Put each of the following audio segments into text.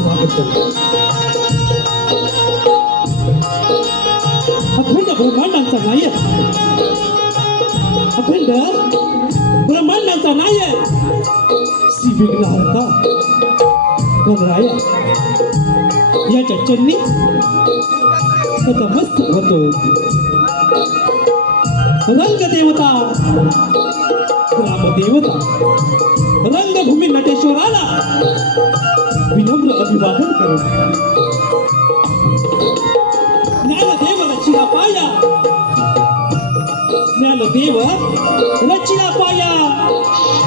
स्वागत करतो. अखंड ब्रह्मांडाचा नायक, अखंड ब्रह्मांडाचा नायक श्री विघ्नहर्ता गणराया याच्या चरणी नतमस्तक होतो. रंगदेवता, ग्रामदेवता, रंगभूमी नटेश्वराला विनम्र अभिवादन करतो. ज्ञानदेव रचिला पाया, ज्ञानदेव रचिला पाया,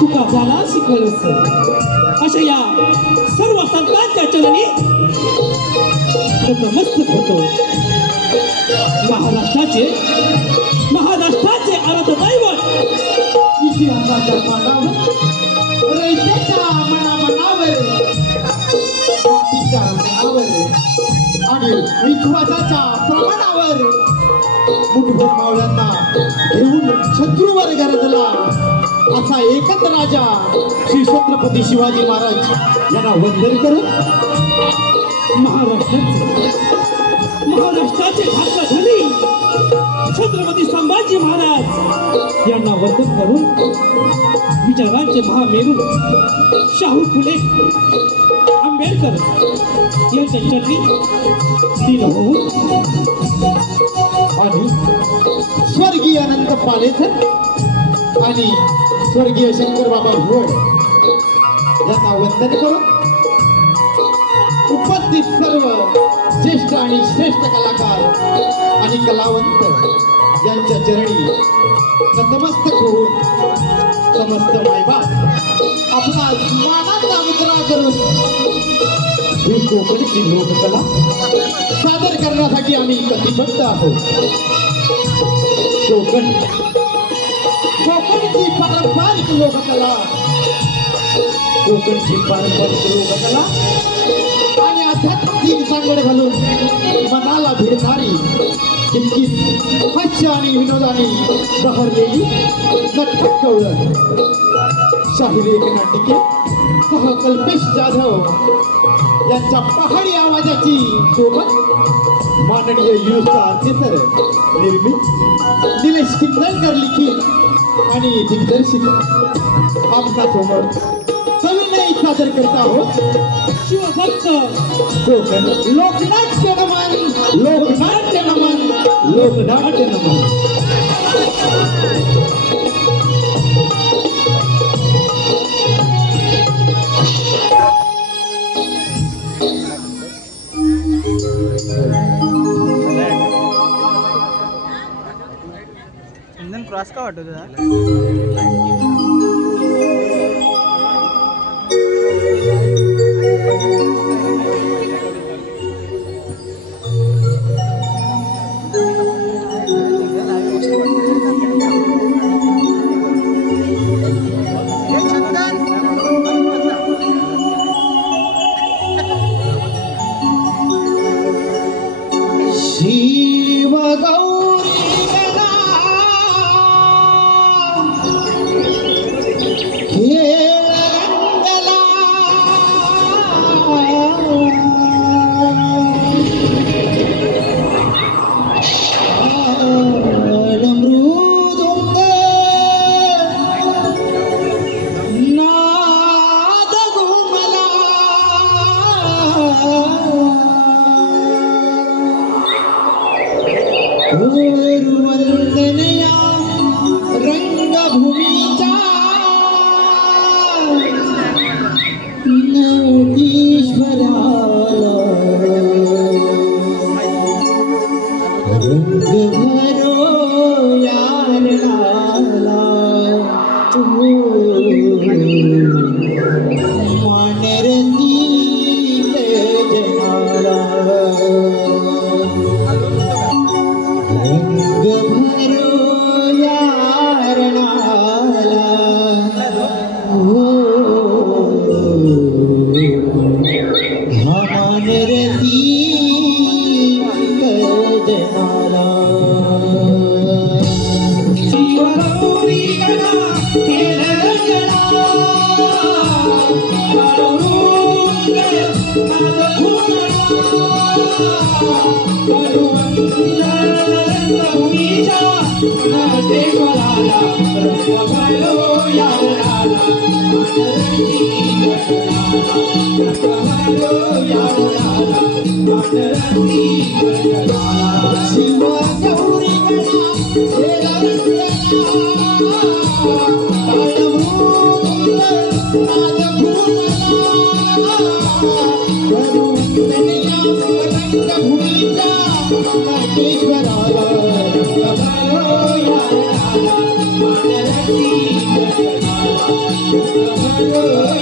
तुका झाला शिकळस. अशा या सर्व संतांच्या चरणी नतमस्तक होतो. महाराष्ट्राचे आराध्य दैवत इतिहासाच्या पानावर, रयतेच्या मनामनावर, मातीच्या मनावर आणि विश्वासाच्या प्रमाणावर मुठभर मावळ्यांना घेऊन शत्रूवर गरजला असा एकच राजा श्री छत्रपती शिवाजी महाराज यांना वंदन करून महाराष्ट्राचे धाकधनी छत्रपती संभाजी महाराज यांना वंदन करून विचारांचे महामेरू शाहू फुले आंबेडकर यांच्या चरणी दिलं होऊन आणि स्वर्गीय अनंत पालेकर आणि स्वर्गीय शंकर बाबा भोळ यांना वंदन करून उपस्थित सर्व ज्येष्ठ आणि श्रेष्ठ कलाकार आणि कलावंत यांच्या चरणी नतमस्तक होऊन समस्त मायबाप आपला मानाचा मुद्रा करून ही कोकणची लोककला सादर करण्यासाठी आम्ही कटिबद्ध आहोत. कोकणची पारंपरिक लोककला, कोकणची पारंपरिक लोककला आणि आध्यात्मिक सांगड घालून मनाला भिडणारी तितकी हास्य आणि विनोदाने बहरलेली नटखट कवळण शाहिरी नाटिके सह कल्पेश जाधव यांच्या पहाडी आवाजाची सोबत माननीय युवता चित्र निर्मित निलेश किंदलकर लिखित आणि दिग्दर्शित आपणासमोर सविनय सादर करत आहोत शिवभक्त कोकण लोकनाट्य नमन, लोकनाट्य नमन, लोकनाट्य नमन. इंधन क्रॉस का वाटत होता. Hallelujah. भूमीच्या नाटेश्वराला रंग भरो या वनाला पांढरंगी गडगडाला रंग भरो या वनाला पांढरंगी गडगडाला शिवा गौरी गणा गेला रंगला ताळमृदुंग नाद फुलला वरुणया रंगभूमीच्या नाटेश्वराला रंग भरो या वनाला पांढरंगी गडगडाला रंग भरो या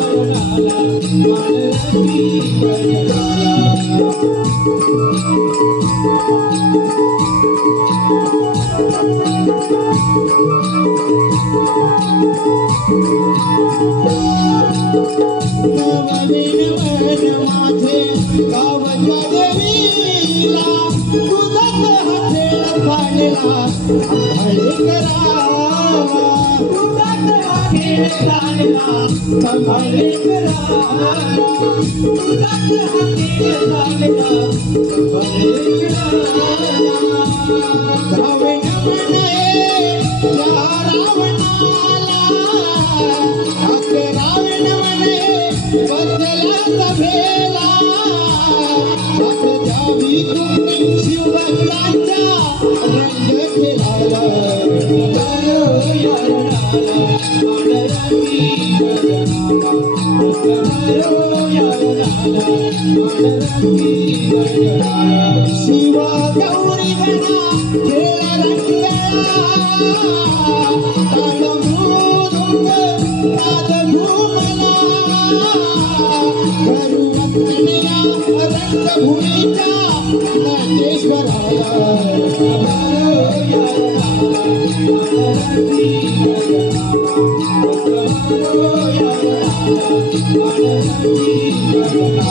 वनाला पांढरंगी गडगडाला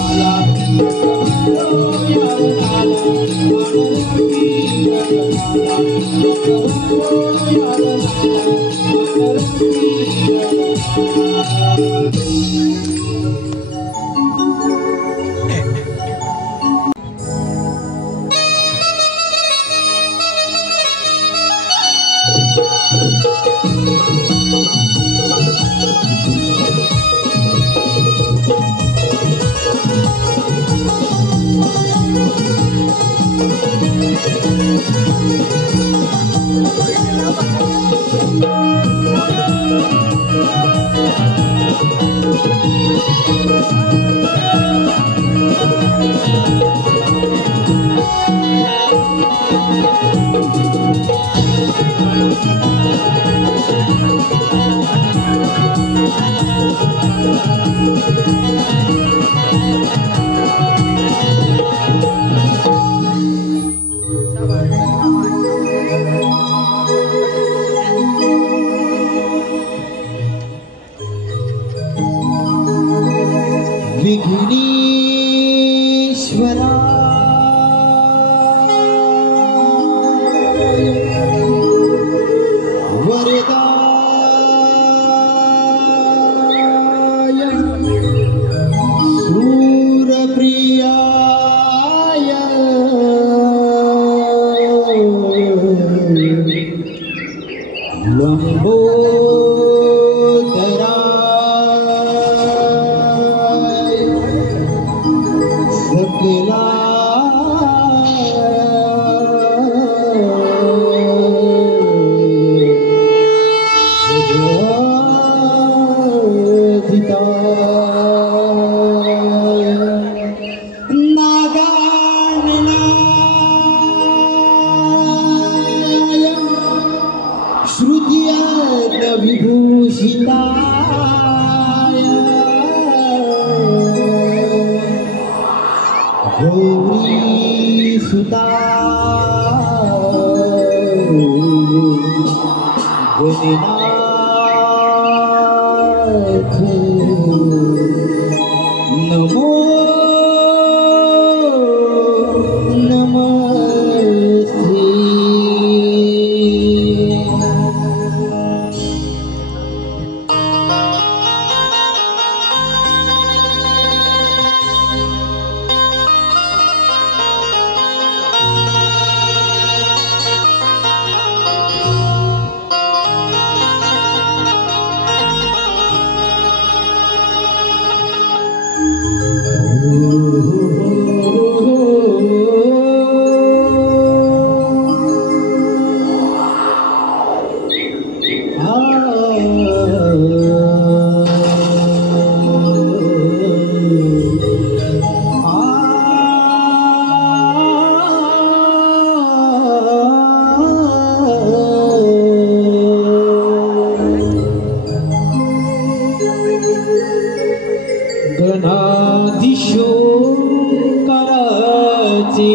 विघ्नेश्वरा वरदाय शूरप्रियाय लंबोदराय सकला विभूषिताय गौरी सुता गणनाथ नमो नमस्ते। गणाधीशोकाराचे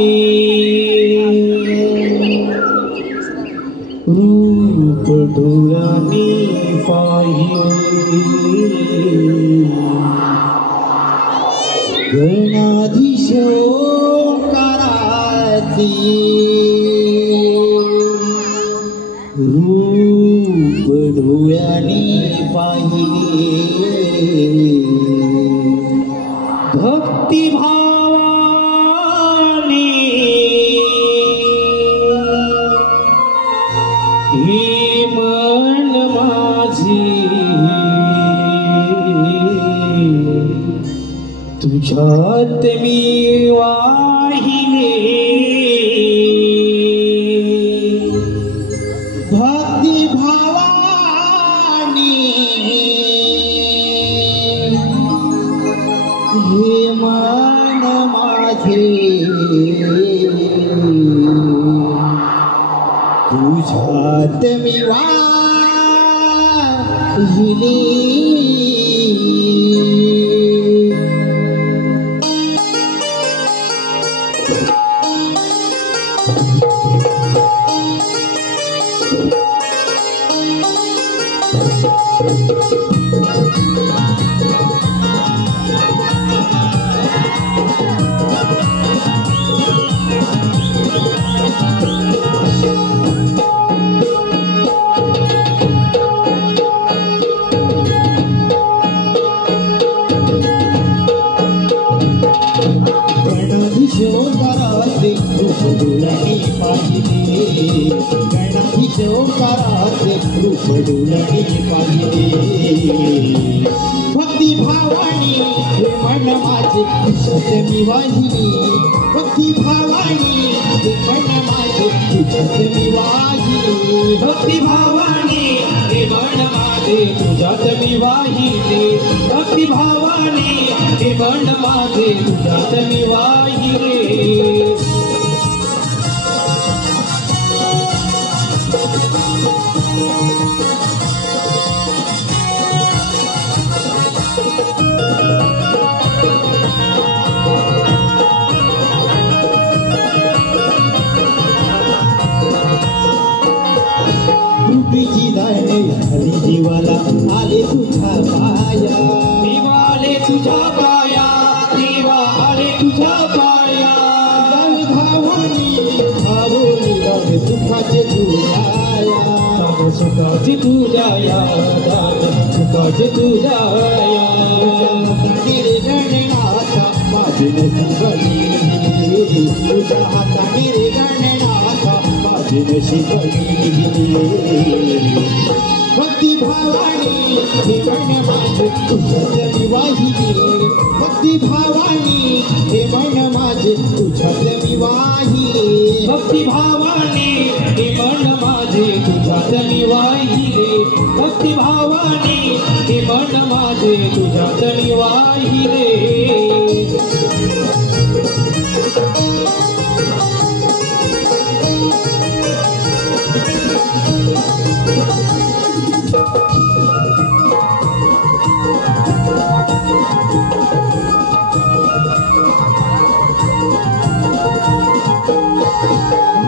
रूप डोळ्याने पाहिले गणाधीशोकाराचे रूप डोळ्याने पाहिले भक्तिभावाने हे मन माझे तुझ्यात मी वाहिले भक्तिभावाने हे मन माझे तुझ्यात मी वाहिले गणाधीशोकाराचे रूप डोळ्याने पाहिले गणाधीशोकाराचे रूप डोळ्याने पाहिले भक्तिभावाने हे मन माझे तुझ्यात मी वाहिले भक्तिभावाने हे मन माझे तुझ्यात मी वाहिले भक्तिभावाने हे मन माझे तुझ्यात मी वाहिले भक्तिभावाने हे मन माझे तुझ्यात मी वाहिले तुझ्या पाया देवा आले तुझ्या पाया धावून धावून सुखाचे तुझ्या सुखाची तुझ्या सुखाची तुझ्या रे गणनाथ माझे नशीब तुझ्या हाताने रे गणनाथ माझे नशीब भक्ती भावानी हे मन माझे तुझ्यात विवाहिली भक्ती भावानी हे मन माझे तुझ्यात विवाहिली भक्ती भावानी हे मन माझे तुझ्यात विवाहिली भक्ती भावानी हे मन माझे तुझ्यात विवाहिली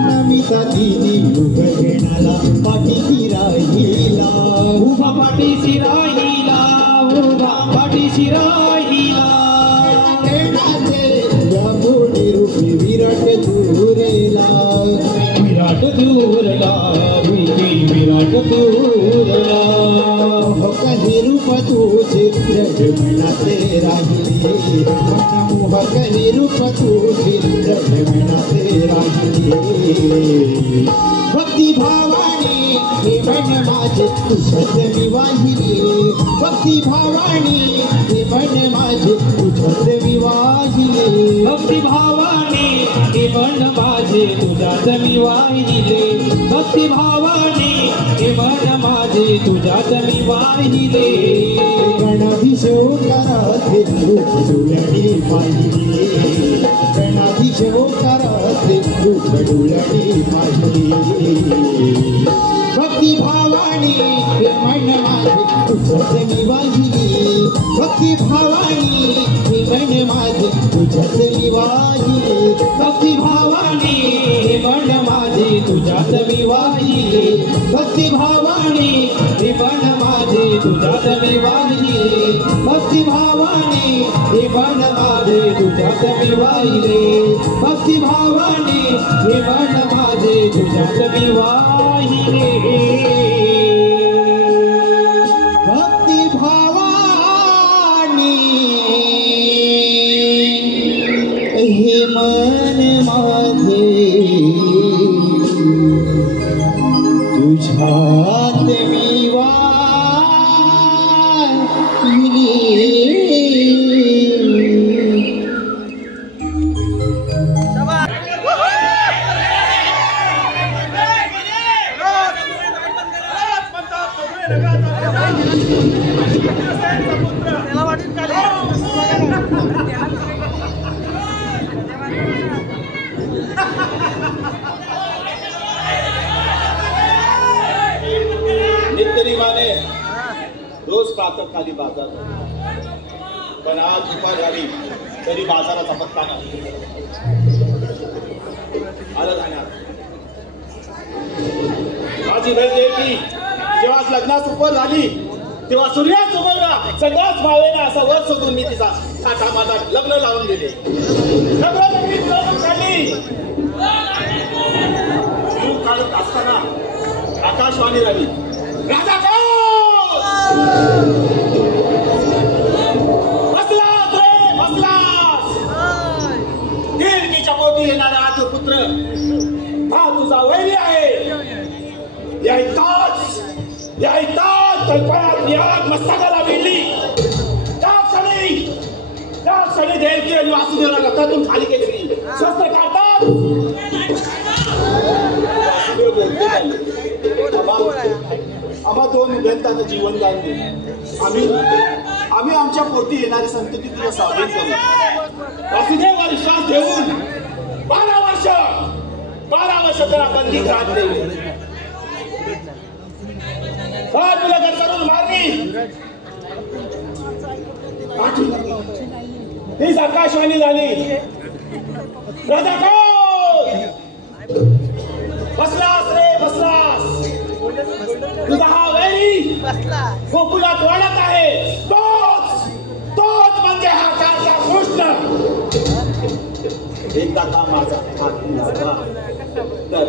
नमिता दीदी उभं घेणाला पाठीशी राहिला उभा पाठीशी राहिला उभा पाठीशी राहिला या मोठी रूपी विराट दूरेला विराट दूरला विराट दूरला काही रूप तुझे रजमनाते राहिले मोह काही रूप तुझे रजमनाते राहिले भक्ती भावानी हे मन माझे तुझ्यात विवाहिली भक्ती भावानी हे मन माझे तुझ्यात विवाहिली भक्ती भावानी हे मन माझे तुझ्यात विवाहिले भक्ती भावानी हे मन माझे तुझ्यात विवाहिले गणाधीशो कराते रूप डोळ्याने पाहिले गणाधीशो कराते रूप डोळ्याने पाहिले भक्ती भावानी हे मन माझे तुझ्यात विवाहिली भक्ती भावानी हे मन माझे तुझ्यात विवाहिली भक्ती भावानी हे मन माझे तुझ्यात विवाहिली भक्ती भावानी हे मन माझे तुझ्यात विवाहिली भक्ती भावानी हे मन माझे तुझ्यात विवाहिले भक्ती भावानी हे मन माझे तुझ्यात विवाहिले भक्ती भावानी हे मन माझे तुझ्यात विवाहिले नित्यनियमाने रोज प्रातः खाली बाजार पण आज दुपार झाली तरी बाजाराचा पत्ता नाही आलं जाणार माझी बहीण देवी जेव्हा लग्नास सुपर झाली तेव्हा सूर्याच उगवला सगळ्याच भावेना असा वर शोधून मी तिचा साठा माझा लग्न लावून दिले काढत असताना आकाशवाणी झाली राजा बसलास रे बसलास गिरकीच्या पोटी येणारा हा तो पुत्र हा तुझा वैरी आहे यायताच कल्पनात निहात मस्तकाला भिडली त्या क्षणी देवकी आणि वासुदेवला रथातून खाली घेतली शस्त्र काढतात वासुदेव बोलतो नाही आम्हा दोन ग्रंथांना जीवन दान दिले आम्ही आमच्या पोटी येणारी संतती तुला स्वाधीन करू वासुदेव विश्वास ठेवून 12 वर्ष तर आपण निघात देऊ तुला घर करून मारली हीच आकाशवाणी झाली राजा बसलास रे बसलास तुझा हा वैरी गोकुलात वाढत आहे तोच एकदा का माझा हात लावला तर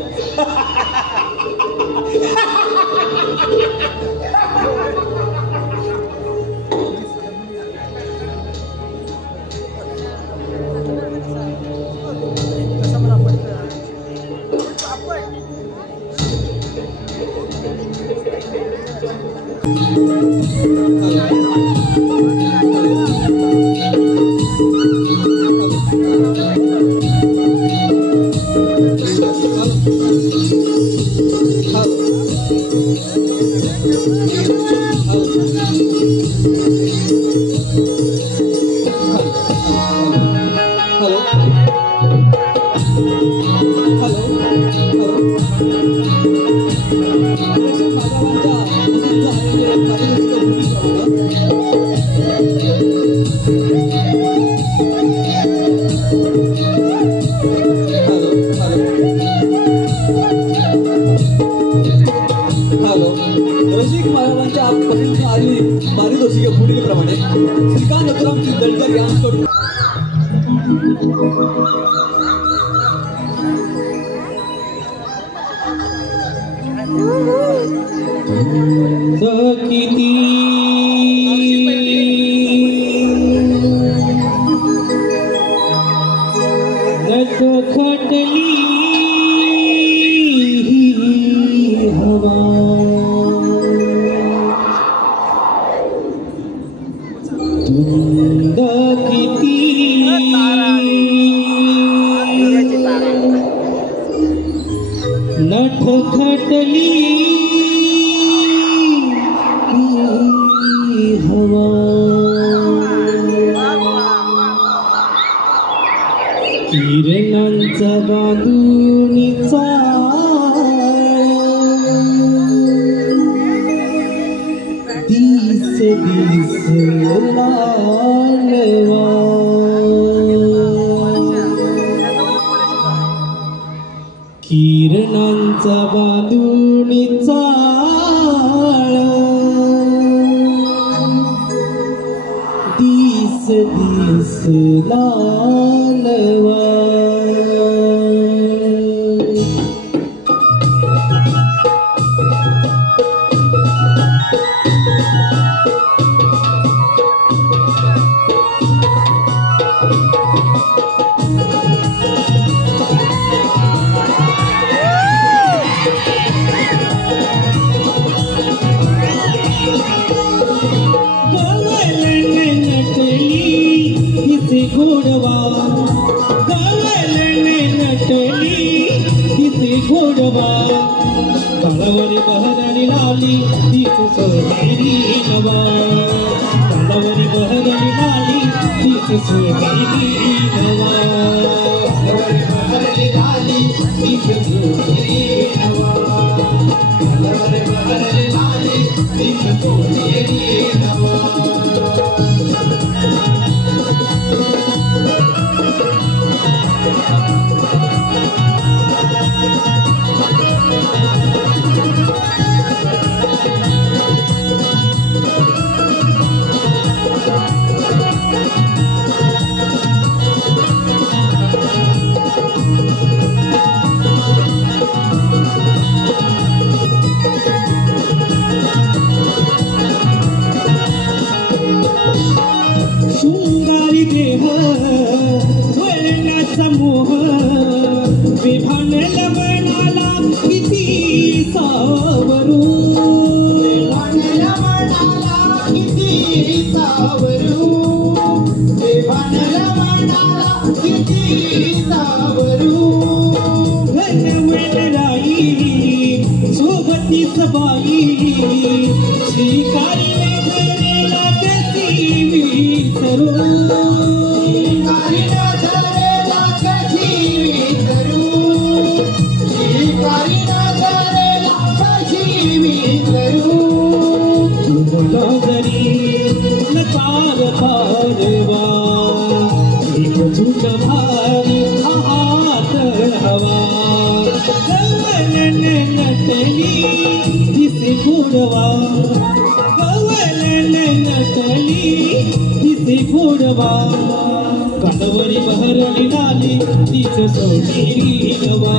कांदवरी बहरली लाली तीच सोनेरी नवा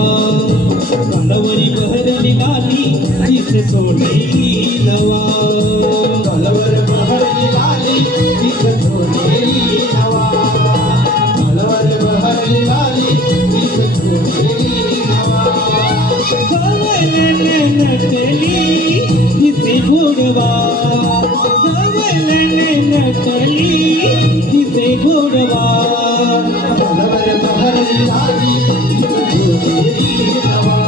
कांदवरी बहरली लाली तीच सोनेरी नवा कांदवर बहरली लाली तीच सोनेरी नवा कांदवर बहरली लाली तीच सोनेरी नवा गवळणे नटली तिचे गोडवा गवळणे नटली तिचे गोडवा कांदवर बहरली लाली तीच सोनेरी नवा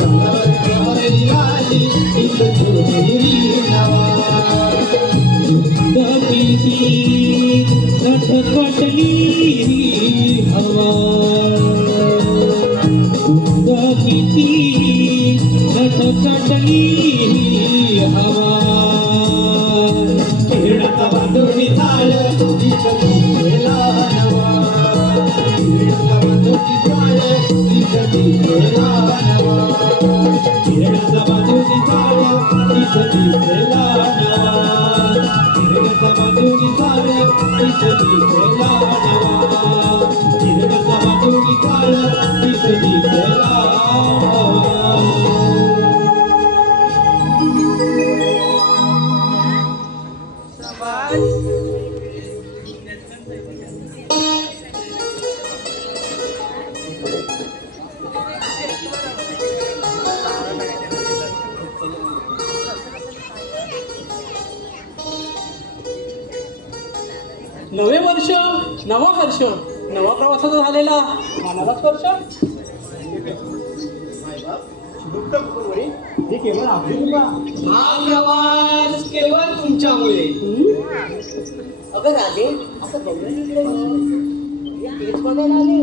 कांदवर बहरली लाली तीच सोनेरी नवा दबीती नटखटली हवा दबीती नटखटली हवा खेळाचा बांधोडी ताळ तिचं दिसेला नवा खेळाचा बांधोडी ताळ तिचं दिसेला नवा खेळाचा बांधोडी ताळ तिचं दिसेला नवा खेळाचा बांधोडी ताळ तिचं दिसेला नवा खेळाचा बांधोडी ताळ तिचं दिसेला नवा नवे वर्ष नवा हर्ष नवा प्रवासाचा झालेला मनाला स्पर्श हे केवळ आपली कृपा. हा प्रवास केवळ तुमच्यामुळे अगं राधे असं गौरवले तेच बघायला आले.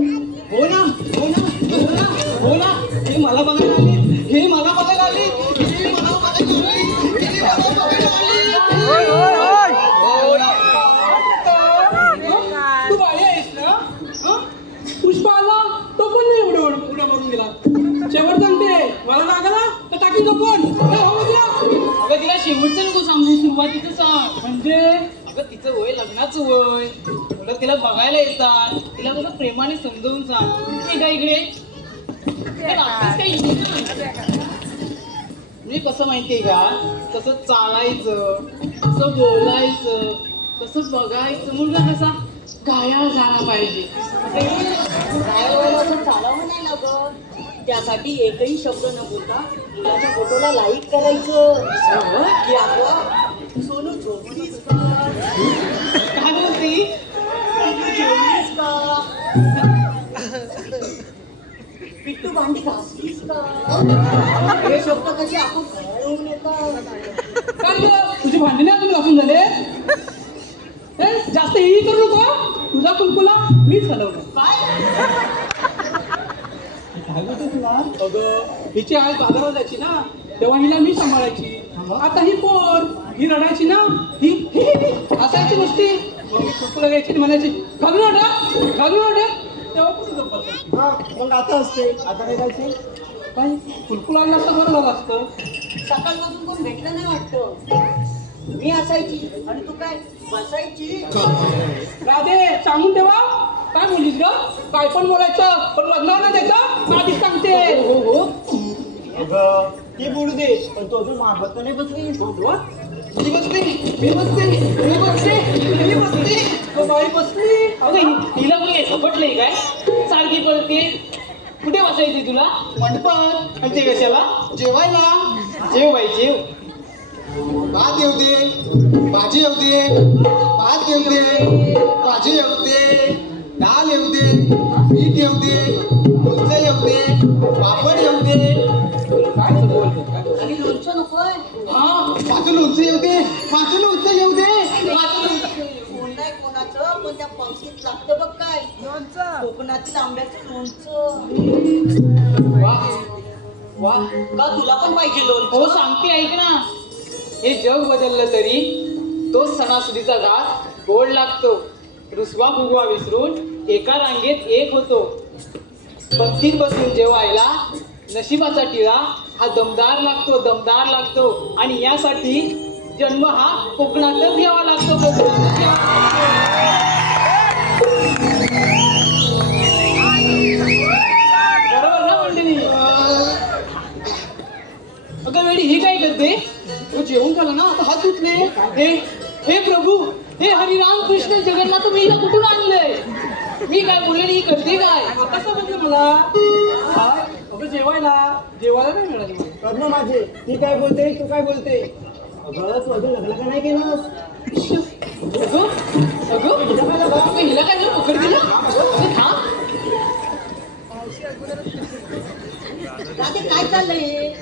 हो ना हो ना हो ना हो ना हे मला बघायला आले हे मला बघायला आले हे मला बघायला आले हे मला बघायला आले तू बाळी आहेस ना हं? पुष्पा आला तो पण नाही एवढं उड्या मारून गेला शेवट सांगते मला रागाला तर टाकी तो पण अगं तिला शेवटचं नको सांगू सुरुवातीचं सांग म्हणजे अगं तिचं वय लग्नाचं वय तुला तिला बघायला येतात तिला कसं प्रेमाने समजावून सांग मी का इकडे तिला रात्रीच काही येईल ना. म्हणजे कसं माहितीये का कसं चालायचं कसं बोलायचं कसं बघायचं मुलगा कसा गाया झाला पाहिजे राहायला असं चालावं नाही ना गं. त्यासाठी एकही शब्द न बोलता मुलाच्या फोटोला लाईक करायचं की अगं सोनू झोपलीस का काय बोलती सोनू जेवलीस का पिट्टू भांडी घासलीस का हे शब्द कसे आपण घराळून येतात. काय गं, तुझी भांडणे अजून घासून झाले हे, जास्त ही करू नको तुझा कुलकुला मीच हलवलं काय बोलतो तुला अगं हिची आई बाजारात जायची ना तेव्हा हिला मी सांभाळायची आता ही पोर ही रडायची ना ही असायची गोष्टी मग मी कुलकुला घ्यायची आणि म्हणायची घालून तेव्हा कुठं झोपायचं हा मग आता असते आता काय करायचे काय कुलकुला आणला असता बरं झालं असतं सकाळपासून कोण भेटलं नाही वाटतं. मी असायची आणि तू काय बसायची. राधे सांगून ठेवा काय बोलीस ग काय पण बोलायचं पण लग्नावर नाही द्यायचं आधीच सांगते हो हो अगं ती बोलू दे पण तो अजून मागत नाही बसली. मी बसते मी बसते मी बसते मी बसते तो बाई बसली अगं हिला कोणी झपटलंय काय सारखी पळते कुठे बसायची तुला मंडपात आणि ते कशाला जेवायला जेव बाई जेव भात येऊ दे भाजी येऊ दे भात येऊ दे भाजी येऊ दे डाळ येऊ दे मीठ येऊ दे लोणचं येऊ दे पापड येऊ दे काय बोलतो आणि लोणचं नकोय. हा माझं लोणचं येऊ दे माझं लोणचं येऊ दे कोण नाही कोणाचं पण त्या पंक्तीत लागतं बघ काय कोकणातील आंब्याचं लोणचं. वा वा का तुला पण पाहिजे लोणचं. हो सांगते ऐक ना हे जग बदललं तरी तो सणासुदीचा घास गोड लागतो रुसवा फुगवा विसरून एका रांगेत एक होतो पंक्तीत बसून जेवायला नशिबाचा टिळा हा दमदार लागतो आणि यासाठी जन्म हा कोकणातच घ्यावा लागतो ते जगन्नाथ मी हिला कुठून आणलंय? मी काय बोलले ही करते काय? आता समजलं मला. काय? अगं जेवायला नाही मिळाली. कर्ण माझे ती काय बोलते तू काय बोलते? अगं तू अजून लग्न का नाही केलंस? अगं हिला काय झालं? पकड दिलं? दादा काय चाललंय?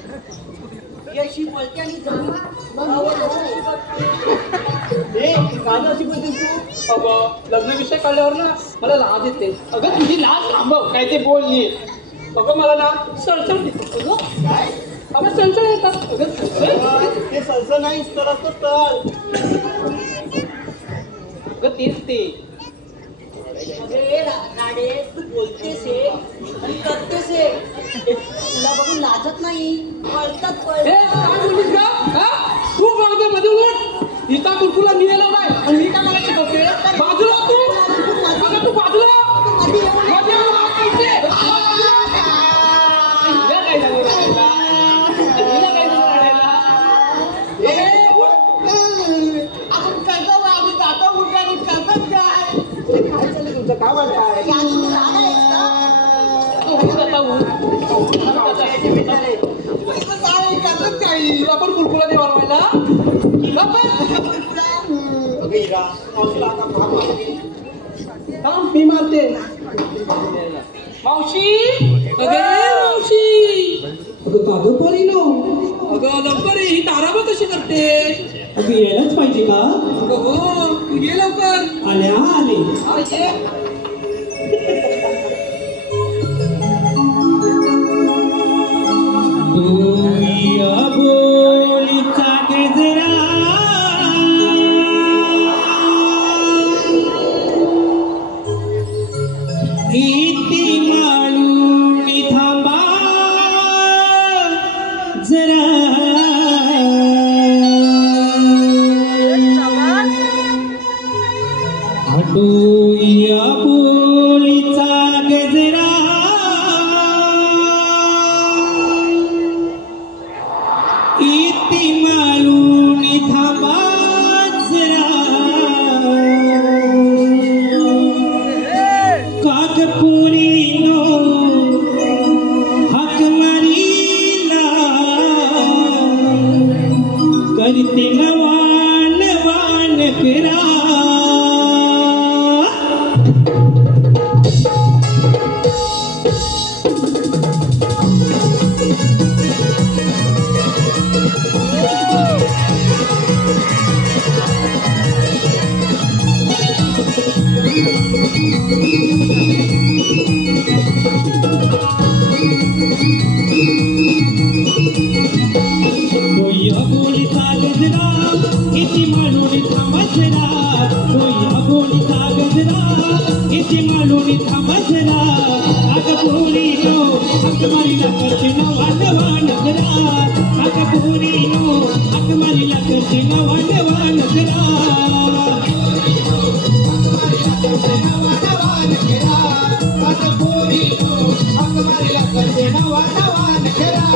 यशी बोलते आणि जमीन अशी बोलते तू? अगं लग्न विषय काढल्यावर ना मला लाज येते. अगं तुझी लाज थांबव. काय ते बोलली? अगं मला ना सळसळ येते. अगं काय? अगं सळसळ येतात. ते सलसं नाही तर असतं तळ. अगं तेच ते. अरे राडे तू बोलतेस हे आणि करतेस हे तुला बघून लाजत नाही. पळतात हे काय बोललीस का? हा? तू बघते मध्ये उलट. हिचा कुरकुला मी येलो काय आणि मी काय मला शिकवते? बाजूला हो तू. अगं तू बाजूला हो. मध्ये येऊन हात काढते. हिला काय झालं रडायला? हिला काय झालं रडायला? आपण करतो आम्ही जातो उठाने करतात काय? काय चाललंय तुमचं? काय वाटतंय? तू राड आहेस का? तुला पण कुरकुला दे वाढवायला. अगं हिरा मावशीला आता फार मारते. थांब मी मारते. मावशी मावशी. अगं कागद पोरीनो, अगं लवकर ये. ही ताराबा कशी करते? अगं यायलाच पाहिजे का? अगं हो तू ये लवकर. आल्या आले. हा ये. दुनिया बोलीचा गजरा इति माळून थांबा जरा हटूया बोलीचा गजरा इति मालून थांबा जरा कागपुरीनो हाक मारीला करते नवान वान करा इति मालून थांबा जरा. बोलीचा गजरा इति मालून थांबा जरा. कागपुरीनो हाक मारीला करते नवान वान करा. कागपुरीनो हाक मारीला करते नवान वान करा.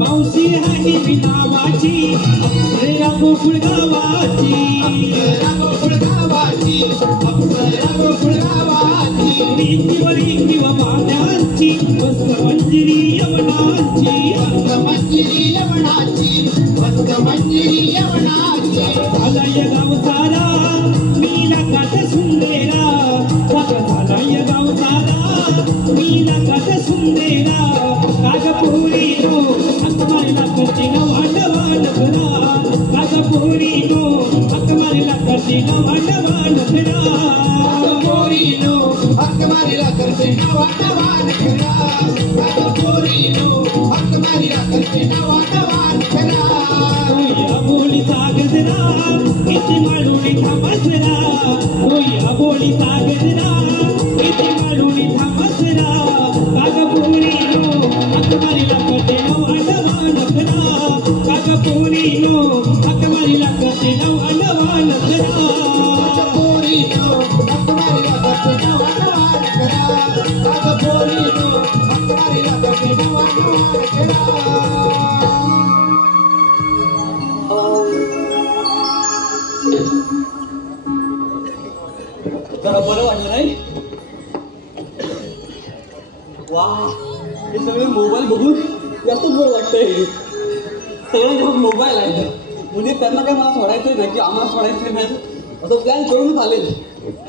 मावशी हानी बिनावाची अप्सरा गोकुळ गावाची. रीतीवर किंवा पाण्याची मस्त मंजिरी यवनाची. झालाय गाव सारा मीला काट सुंदेरा. झालाय गाव सारा मीला काट सुंदेरा. कागपुरीनो हाक मारीला करते नवान वान करा. कागपुरीनो हाक मारीला करते नवान वान करा. कागपुरीनो हाक मारीला करते नवान वान करा. कागपुरीनो हाक मारीला करते नवान वान करा. या बोलीचा गजरा इति मालून थांबा जरा. या बोलीचा गजरा इति मालून थांबा जरा. कागपुरीनो हाक मारीला करते नवान वान करा. कागपुरीनो हाक मारीला करते नवा नवा नखरा पोरीनो मारीला करते नवा नवा नखरा अगं पोरीनो मारीला करते नवा नवा नखरा जरा बरं वाटलं नाही वा हे सगळे मोबाईल बघून जास्तच बरं वाटतंय सगळ्यांच्या मोबाईल आहे म्हणजे त्यांना काय मला सोडायचं नाही की आम्हाला सोडायचं नाही असं प्लॅन करूनच आलेल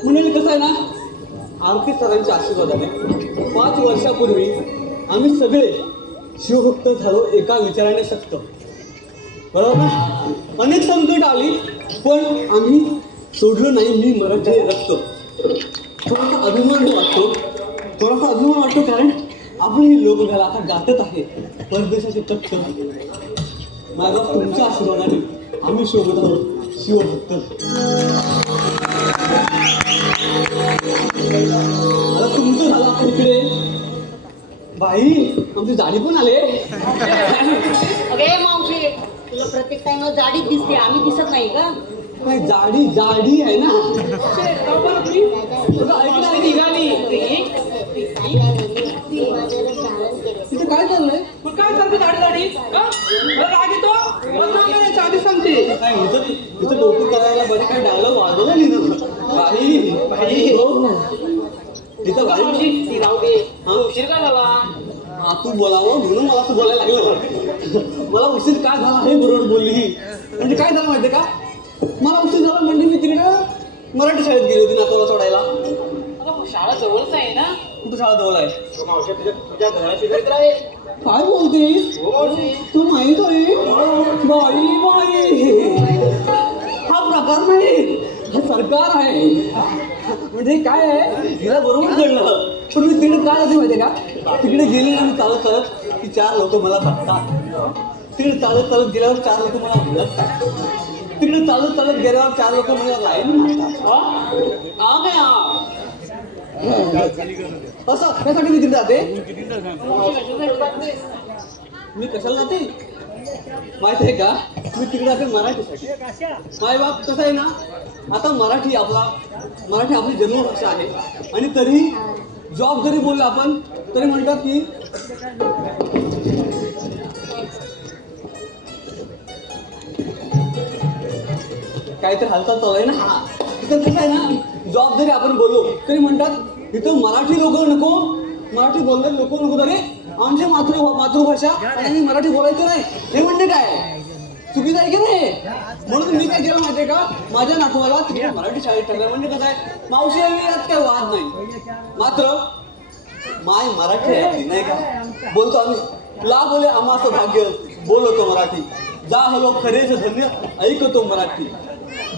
म्हणजे कसं आहे ना आरती सरांच्या आशीर्वादाने 5 वर्षापूर्वी आम्ही सगळे शिवभक्त झालो एका विचाराने सक्त बरोबर ना अनेक संकट आली पण आम्ही सोडलं नाही मी मराठी रक्त थोडासा अभिमान वाटतो कारण आपली ही लोकगाला आता गातच आहे परदेशाचे तख्त माझा तुमच्या आशीर्वादाने आम्ही शोधत आहोत शिवभक्त आता तुमचं झालं आता इकडे बाई आमची जाडी पण आले अगे मावशी तुला प्रत्येक टाइम जाडीच दिसते आम्ही दिसत नाही का काय जाडी आहे ना निघाली तिथे काय चाललंय मग काय करते दाढी राग येतो बदनाम करायचं आधी सांगते काय इथं डोकं करायला बरे काय डायलॉग वाजवलं नाही बाई तिथं मावशी ती राहू दे उशीर का झाला हा तू बोलावं म्हणून मला तू बोलायला लागलं मला उशीर काय झाला हे बरोबर बोलली ही म्हणजे काय झालं माहितीये का मला उशीर झाला म्हणजे मी तिकडं मराठी शाळेत गेली होती नातवाला सोडायला अगं शाळा जवळच आहे ना कुठं शाळा जवळ आहे तुझ्या घराची मित्र आहे काय बोलतेस तू माहित आहे बाई हा प्रकार नाही हा सरकार आहे म्हणजे काय आहे हिला बरोबर कळलं पण मी तिकडे काय जाते माहितीये का तिकडे गेली आणि चालत चालत की 4 लोक मला बघतात तिकडे चालत गेल्यावर 4 लोक मला बोलतात तिकडे चालत गेल्यावर 4 लोक मला लाईन मारतात असं त्यासाठी मी तिकडे जाते मी कशाला जाते माहित आहे का मी तिकडे जाते मराठीसाठी माय बाप कसं आहे ना आता मराठी आपली जन्मभाषा आहे आणि तरीही जॉब जरी बोलला आपण तरी म्हणतात की काहीतरी हालचाल चालू आहे ना हा तिथं कसं आहे ना जॉब जरी आपण बोललो तरी म्हणतात इथं मराठी लोक नको मराठी बोलणारे लोक नको तरी आमची मातृभाषा आणि मराठी बोलायचं नाही हे म्हणजे काय चुकीचं आहे की नाही म्हणून मी काय केलं माहितीये का माझ्या नातवाला तिकडे मराठी शाळेत टाकलं म्हणजे कसं आहे मावशी यात काही वाद नाही मात्र माय मराठी आहे आपली नाही का बोलतो आम्ही ला बोले आम्हाचं भाग्य बोलतो मराठी जा हलो खरेच धन्य ऐकतो मराठी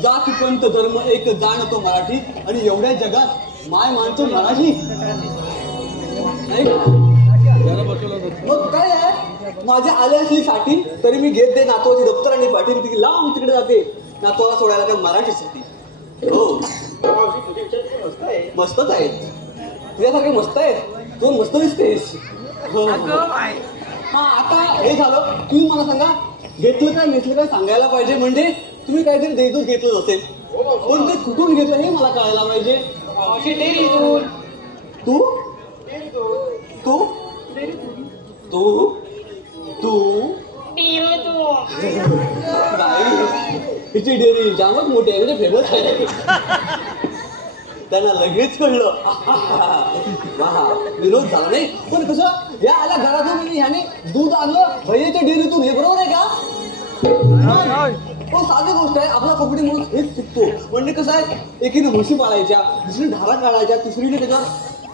जात पंत धर्म एक जाणतो मराठी आणि एवढ्या जगात माय मानतो मराठी मग काय आहे माझ्या आल्या असली साठी तरी मी घेत दे नातवाची दप्तर आणि पाठी ती लांब तिकडे जाते नातवाला सोडायला काय मराठीसाठी हो मस्तच आहे तुझ्यासारखे मस्त आहेत तू मस्त दिसतेस हा आता हे झालं तुम्ही मला सांगा घेतलं काय नेसलं काय सांगायला पाहिजे म्हणजे तुम्ही काहीतरी देतच घेतलंच असेल पण ते कुठून घेतलं हे मला कळायला पाहिजे डेअरीतून तू तू तू तू बाई हिची डेअरी जामच मोठी आहे म्हणजे फेमस आहे त्यांना लगेच कळलं विरोध झाला नाही पण कसं या आल्या घरातून ह्याने दूध आणलं भैयाच्या डेअरीतून हे बरोबर आहे का हो साधी गोष्ट आहे आपला कपडे म्हणून हेच चुकतो म्हणजे कसं आहे एकीने म्हशी पाळायच्या दुसरी धारा काढायच्या तिसरीने त्याच्यावर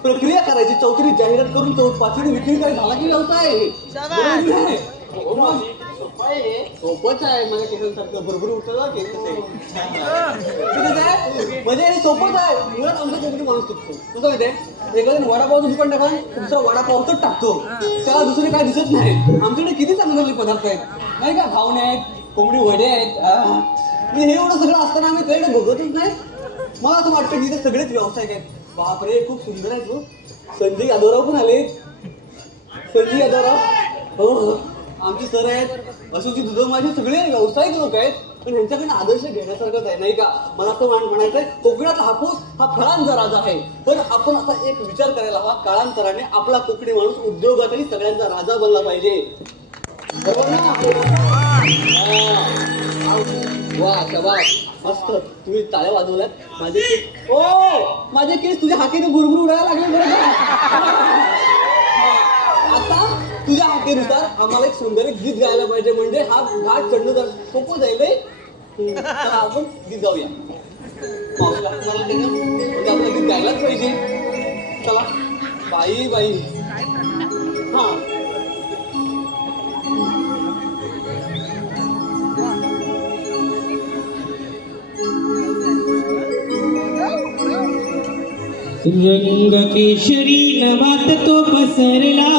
प्रक्रिया करायची चौथीने जाहिरात करून पाचवीने विक्री करायची झाला की व्यवसाय सोपंच आहे माझ्या केसांसारखं भरभरून उठलं केस म्हणजे हे सोपंच आहे मुळात आमचा कोकणी माणूस चुकतो कसं माहितीये एखाद्या वडापावचं दुकान टाका दुसरा वडापावच टाकतो त्याला दुसरे काय दिसत नाही आमच्याकडे किती चांगले पदार्थ आहेत नाही का घावणे आहेत कोंबडी वडे आहेत म्हणजे हे एवढं सगळं असताना आम्ही काही बघतच नाही मला असं वाटतं की इथे सगळेच व्यावसायिक आहेत बापरे खूप सुंदर आहेत हो संजय यादवराव पण आले संजय यादवराव हो आमचे सर आहेत अशोकजी दुधव माझे सगळे व्यावसायिक लोक आहेत पण ह्यांच्याकडे आदर्श घेण्यासारखंच आहे नाही का? मला असं म्हणायचंय कोकणात हापूस हा फळांचा राजा आहे. तर आपण असा एक विचार करायला हवा, काळांतराने आपला कोकणी माणूस उद्योगातही सगळ्यांचा राजा बनला पाहिजे. बरोबर ना? वा शाबास, मस्त. तुम्ही टाळ्या वाजवल्यात. माझे केस तुझ्या हाकेने बुरबुर उडायला लागले बरं का? आता तुझ्या हाकेनुसार आम्हाला एक सुंदर गीत गायला पाहिजे, म्हणजे हा घाट चढणं जर सोपं जाईल. तर आपण गीत गाऊया. म्हणजे आपलं गीत गायलाच पाहिजे. चला बाई बाई. हा रंग केशरी नवात तो पसरला,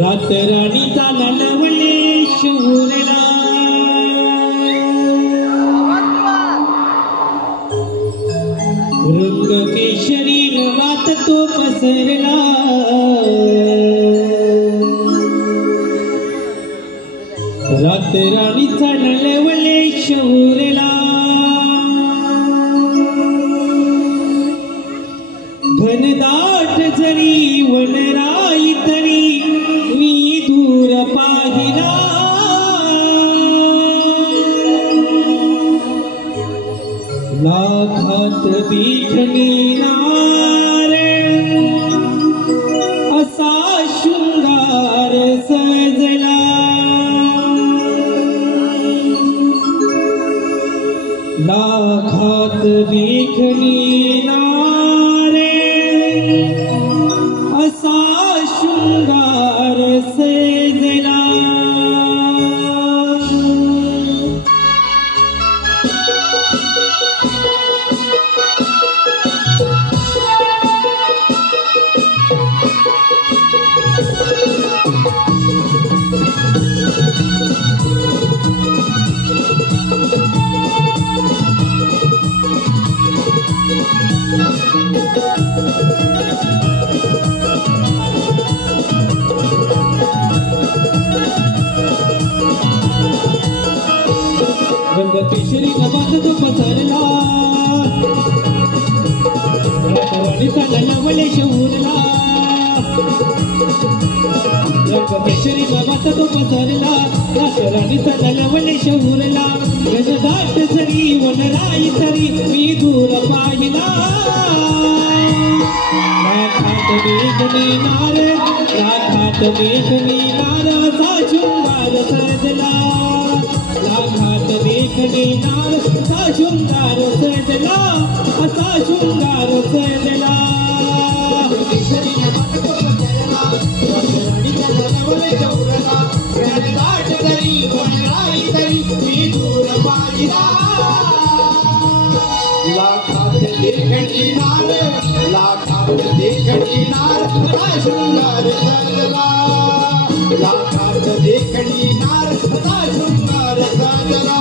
रात राणीचा नलवले शौरला. रंग केशरी नवात तो पसरला, रात राणीचा नलवले शौरला. घनदाट जरी वनराई तरी मी दूर पाहिला, लाखात दिखणार असा शृंगार सजला. लाखात देखणीनार असा शृंगार सजला. रंग केशरी नवात तो पसरला, राणीचा नलवले शौरला. रंग केशरी नवात तो पसरला, राणीचा नलवले शौरला. घनदाट जरी वनराई तरी मी दूर पाहिला, लाखात मेघनीनार, लाखात मेघनीनार असा शृंगार सजला. लाखात देखणीनार असा शृंगार सजला, असा शृंगार सजला. घनदाट जरी वनराई तरी मी दूर पाहिला, लाखात देखणीनार, लाखात देखणीनार असा शृंगार सजला. लाखात देखणीनार असा शृंगार सजला.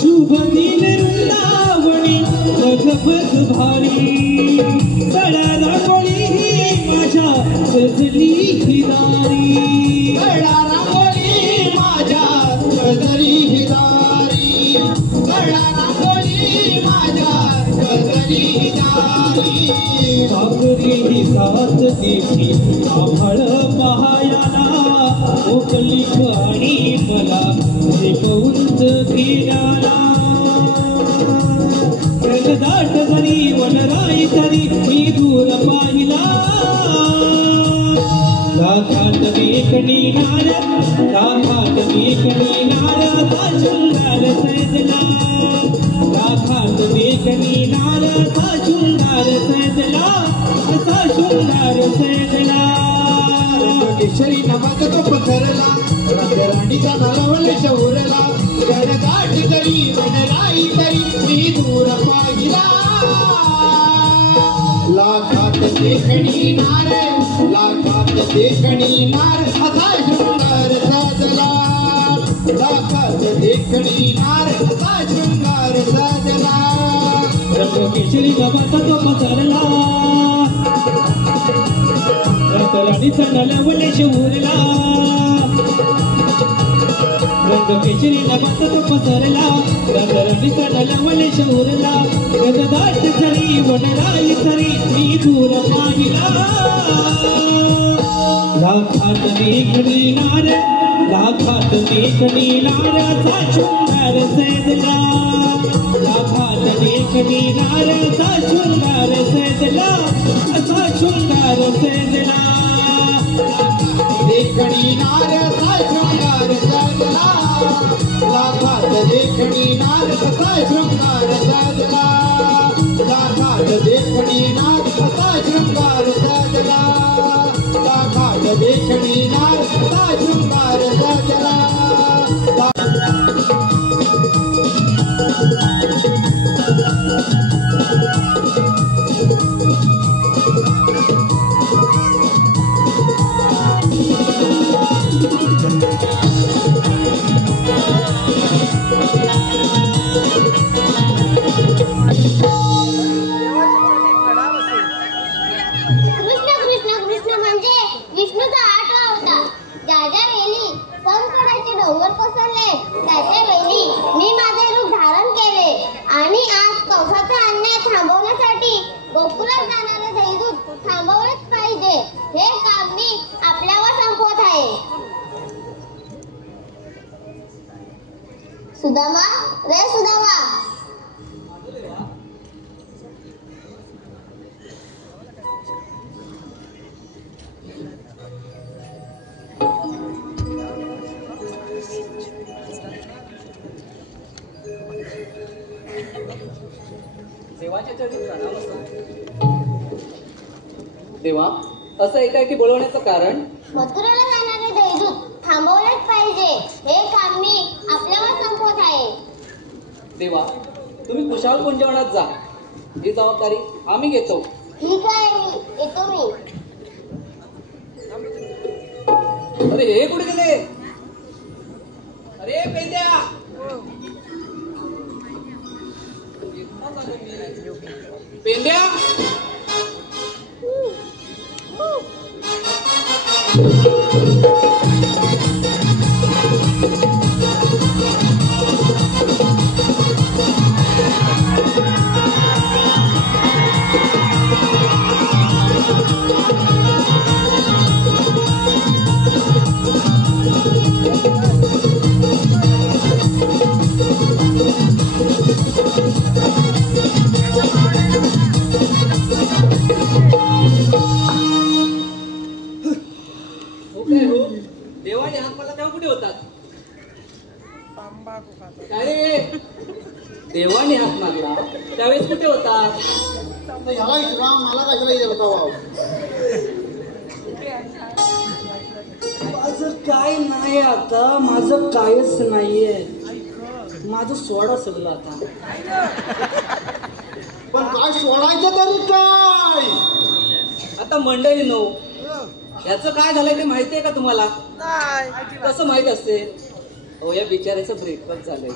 शुभ दिन वृंदावनी भगवत भारी, सडा रांगोळी ही माझ्या सजली ही दारी. सडा रांगोळी माझ्या सजली ही दारी, सडा रांगोळी माझ्या सजली ही दारी. सागरी ही साथ देशी आभाळ पहायाला, मोकली आणि मला शिकवून किनाला. घनदाट जरी वनराई तरी मी दूर पाहिला, लाखात देखणी नार राखात देखणी नार असा शृंगार सजला राखात देखणी नार असा शृंगार सजला असा शृंगार सजला केशरी नमक तो पसरला राणीचा नलवले शौरला गडगाठ करी वनराई तरी मी दूर पाहिला लाखात देखणी नार लाखात देखणी नार असा शृंगार सजला लाखात देखणी नार असा शृंगार सजला रंग केशरी नमक तो पसरला राणीचा नलवले शौरला रंग केशरी नमक तो पसरला राणीचा नलवले शौरला गददाट झरी वनराई तरी मी दूर पाहिला लाखात देखणी नार लाखात देखणी नार असा शृंगार सजला लाखात देखणी नार असा शृंगार सजला असा शृंगार सजला देखणी नार असा शृंगार सजला लाखात देखणी नार असा शृंगार सजला लाखात देखणी नार असा शृंगार सजला लाखात देखणी नार असा शृंगार सजला विष्णूचा 8वा अवतार ज्या ज्या वेळी संकटाचे डोंगर कोसळले त्याच्या वेळी मी माझे रूप धारण केले आणि आज कंसाचा अन्याय थांबवण्यासाठी गोकुळात जाणारे दैदूत थांबवलेच पाहिजे हे काम मी आपल्यावर संपवत आहे. सुदामा रे सुदामा देवाच्या चरणी प्रणाम असतो. देवा असं एकाएकी बोलवण्याचं कारण मथुरेला जाणारे दैदूत थांबवलेच पाहिजे हे काम मी आपल्यावर संपवत आहे. देवा तुम्ही कुशाल कुंजवनात जा ही जबाबदारी आम्ही घेतो. ठीक आहे येतो मी. अरे हे कुठे गेले? अरे पेंद्या पेंद्या देवाने हात मला तेव्हा कुठे होतात? काय रे देवाने हात मारला त्यावेळेस कुठे होतात? ह्याला इतका मला कशाला येत होता? माझं काय नाही आता, माझं कायच नाहीये. माझं सोडा सगळं आता. पण काय सोडायचं तरी काय? आता मंडळी नो याचं काय झालंय ते माहितीये का तुम्हाला? कसं माहित असेल? हो या बिचाऱ्याचं ब्रेकअप झालंय.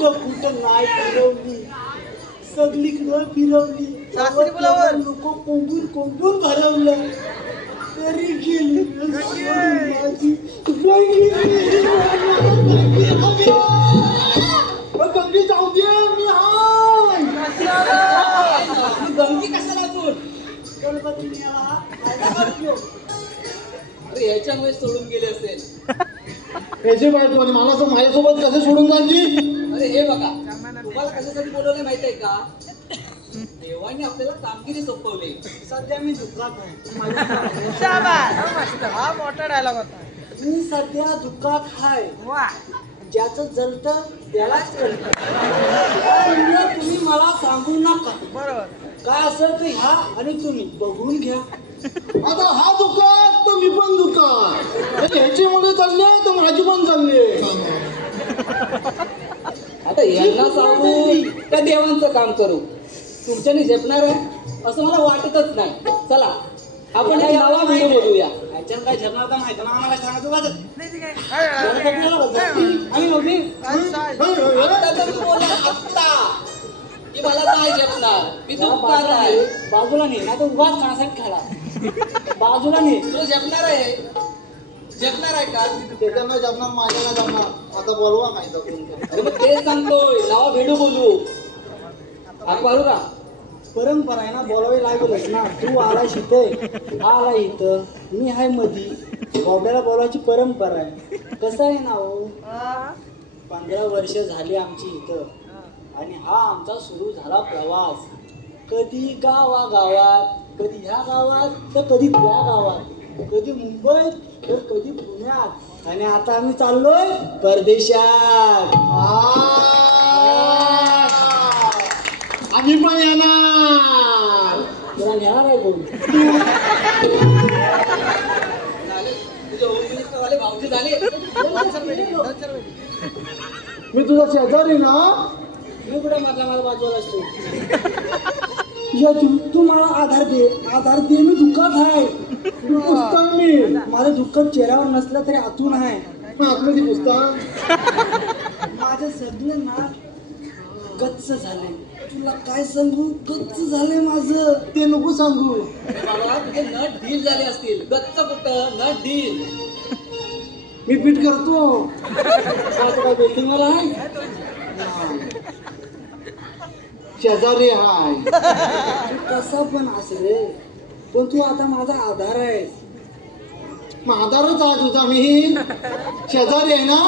कुठं नाही फिरवली, सगळीकडं फिरवली. लोक कोंबून भरवलं तरी गेली. गंगी जाऊ दे मी हाय. गंगी कशाला अजून? गणपती पैशामुळे सोडून गेले असेल. याची बायको आणि मला तर माझ्यासोबत कसं सोडून जायची? अरे हे बघा, तुम्हाला कशासाठी बोलवलं माहित आहे का? देवाने आपल्याला कामगिरी सोपवली. सध्या मी दुःखात आहे. हा मोठा डायलॉग होता. मी सध्या दुःखात आहे. ज्याचं जलतं त्यालाच कळतं. तुम्ही मला सांगू नका. बरोबर. काय असेल तर ह्या आणि तुम्ही बघून घ्या. आता हा दुकान तर मी पण दुकान, ह्याची मुले चालले तर माझी पण चालली. आता यांना सांगू त्या देवांचं काम करू, तुमच्याने झेपणार आहे असं मला वाटतच नाही. चला आपण एक नवा व्हिडिओ बघूया. ह्याच्यात काय झेपणार का माहिती ना आम्हाला सांगायचं वाजत. आता तर बोला आत्ता की मला नाही झेपणार, मी दुखणार आहे. बाजूला नाही ना तर उभाच खाण्यासाठी खाला. बाजूला नाही तो झेपणार आहे, झेपणार आहे का? त्याच्यानं जपणार माझ्याला जपणार. आता बोलवा काय तर. अरे मग तेच सांगतोय, नवा व्हिडिओ बोलू. हाक मारू का? परंपरा आहे ना, बोलावी लागेलच ना. तू आला इथं, आला इथं, मी आहे मधी. गौड्याला बोलायची परंपरा आहे. कसं आहे ना हो, 15 वर्ष झाली आमची इथं आणि हा आमचा सुरू झाला प्रवास. कधी गावागावात, कधी ह्या गावात तर कधी त्या गावात, कधी मुंबईत तर कधी पुण्यात, आणि आता आम्ही चाललोय परदेशात. आम्ही पण येणार. तुला नेणार आहे कोण? तुझे होम मिनिस्टर वाले भाऊजी झाले. मी तुझा शेजारी ना. मी कुठे माझ्या बाजूला असतो. या तू मला आधार दे, आधार दे. मी दुःखात आहे. पुस्तक मी माझं दुःख चेहऱ्यावर नसलं तरी आतून आहे. आतमध्ये पुस्तक माझं सगळं ना गच्च झालंय. तुला काय सांगू, गच्च झालंय माझं. ते नको सांगू. बाबा तुझे नट ढील झाले असतील. गच्च कुठं, नट ढील. मी पीठ करतो. काय बिल्डिंग वाला आहे, शेजारी हाय. कसा पण असले पण तू आता माझा आधार आहे. आधारच आहे तुझा. मी शेजारी आहे ना.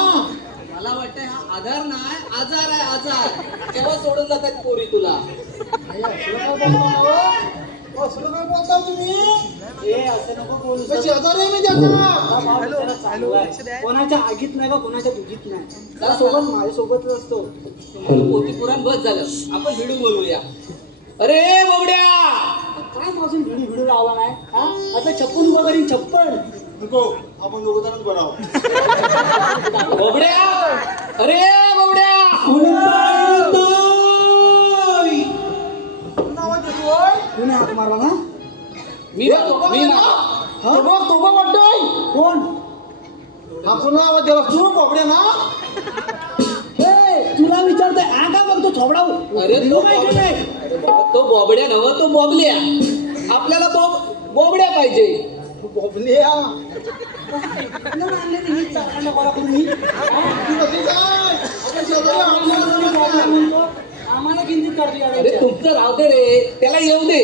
मला वाटतंय हा आधार नाही, आजार आहे, आजार. तेव्हा सोडून जातात पोरी तुला. असलं काय बोलता तुम्ही? असं नको बोलू. शेजारी मी त्याचा कोणाच्या आगीत नाही का कोणाच्या दुगीत नाही. त्या सोबत माझ्यासोबतच असतो. पोती पुराण बस झालं, आपण व्हिडिओ बोलूया. अरे बोबड्या, काय माझून व्हिडिओ लावला नाही हा? आता 56 वगैरे 56 नको. आपण दोघं जणच बनाव. बोबड्या, अरे बोबड्या. कोणी हात मारला ना? मी वाटतोय कोण? हा पुन्हा आवाज दिला तू बोबड्या ना. तुला विचारतोय हा का बघतो थोबडाव. अरे तो बोबड्या नव, तो बॉबल्या. आपल्याला बोबड्या पाहिजे. बोबल्या आम्हाला किंचित काढली. अरे तुमचं राहू दे रे, त्याला येऊ दे.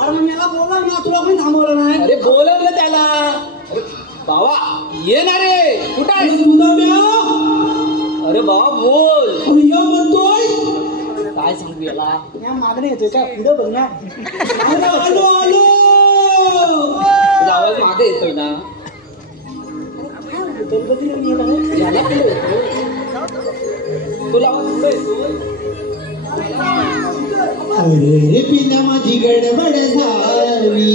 अरे मग मला बोला ना, तुला पण थांबवलं नाही. अरे बोलवलं त्याला. अरे बाबा ये ना रे. कुठं आहे? अरे बाबा बोल. म्हणतोय काय सांगू याला? या मागणे येतोय काय पुढे बघ ना. तुझा आवाज मागे येतोय ना. याला पुढे येतोय. तुला आवाज पुढे येतोय. अरे पिना माझी गडबड झाली.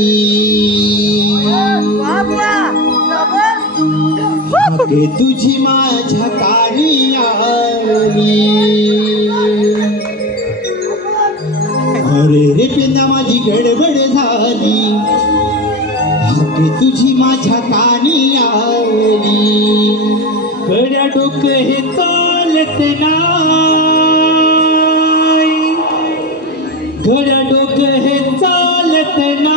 हाके तुझी माझ्या काळी आली. अरे रे पिना माझी गडबड झाली. हाके तुझी माझ्या कानी आली. कड्या डोकं हे चालत नाही. घड्या डोकं हे चालत नाही.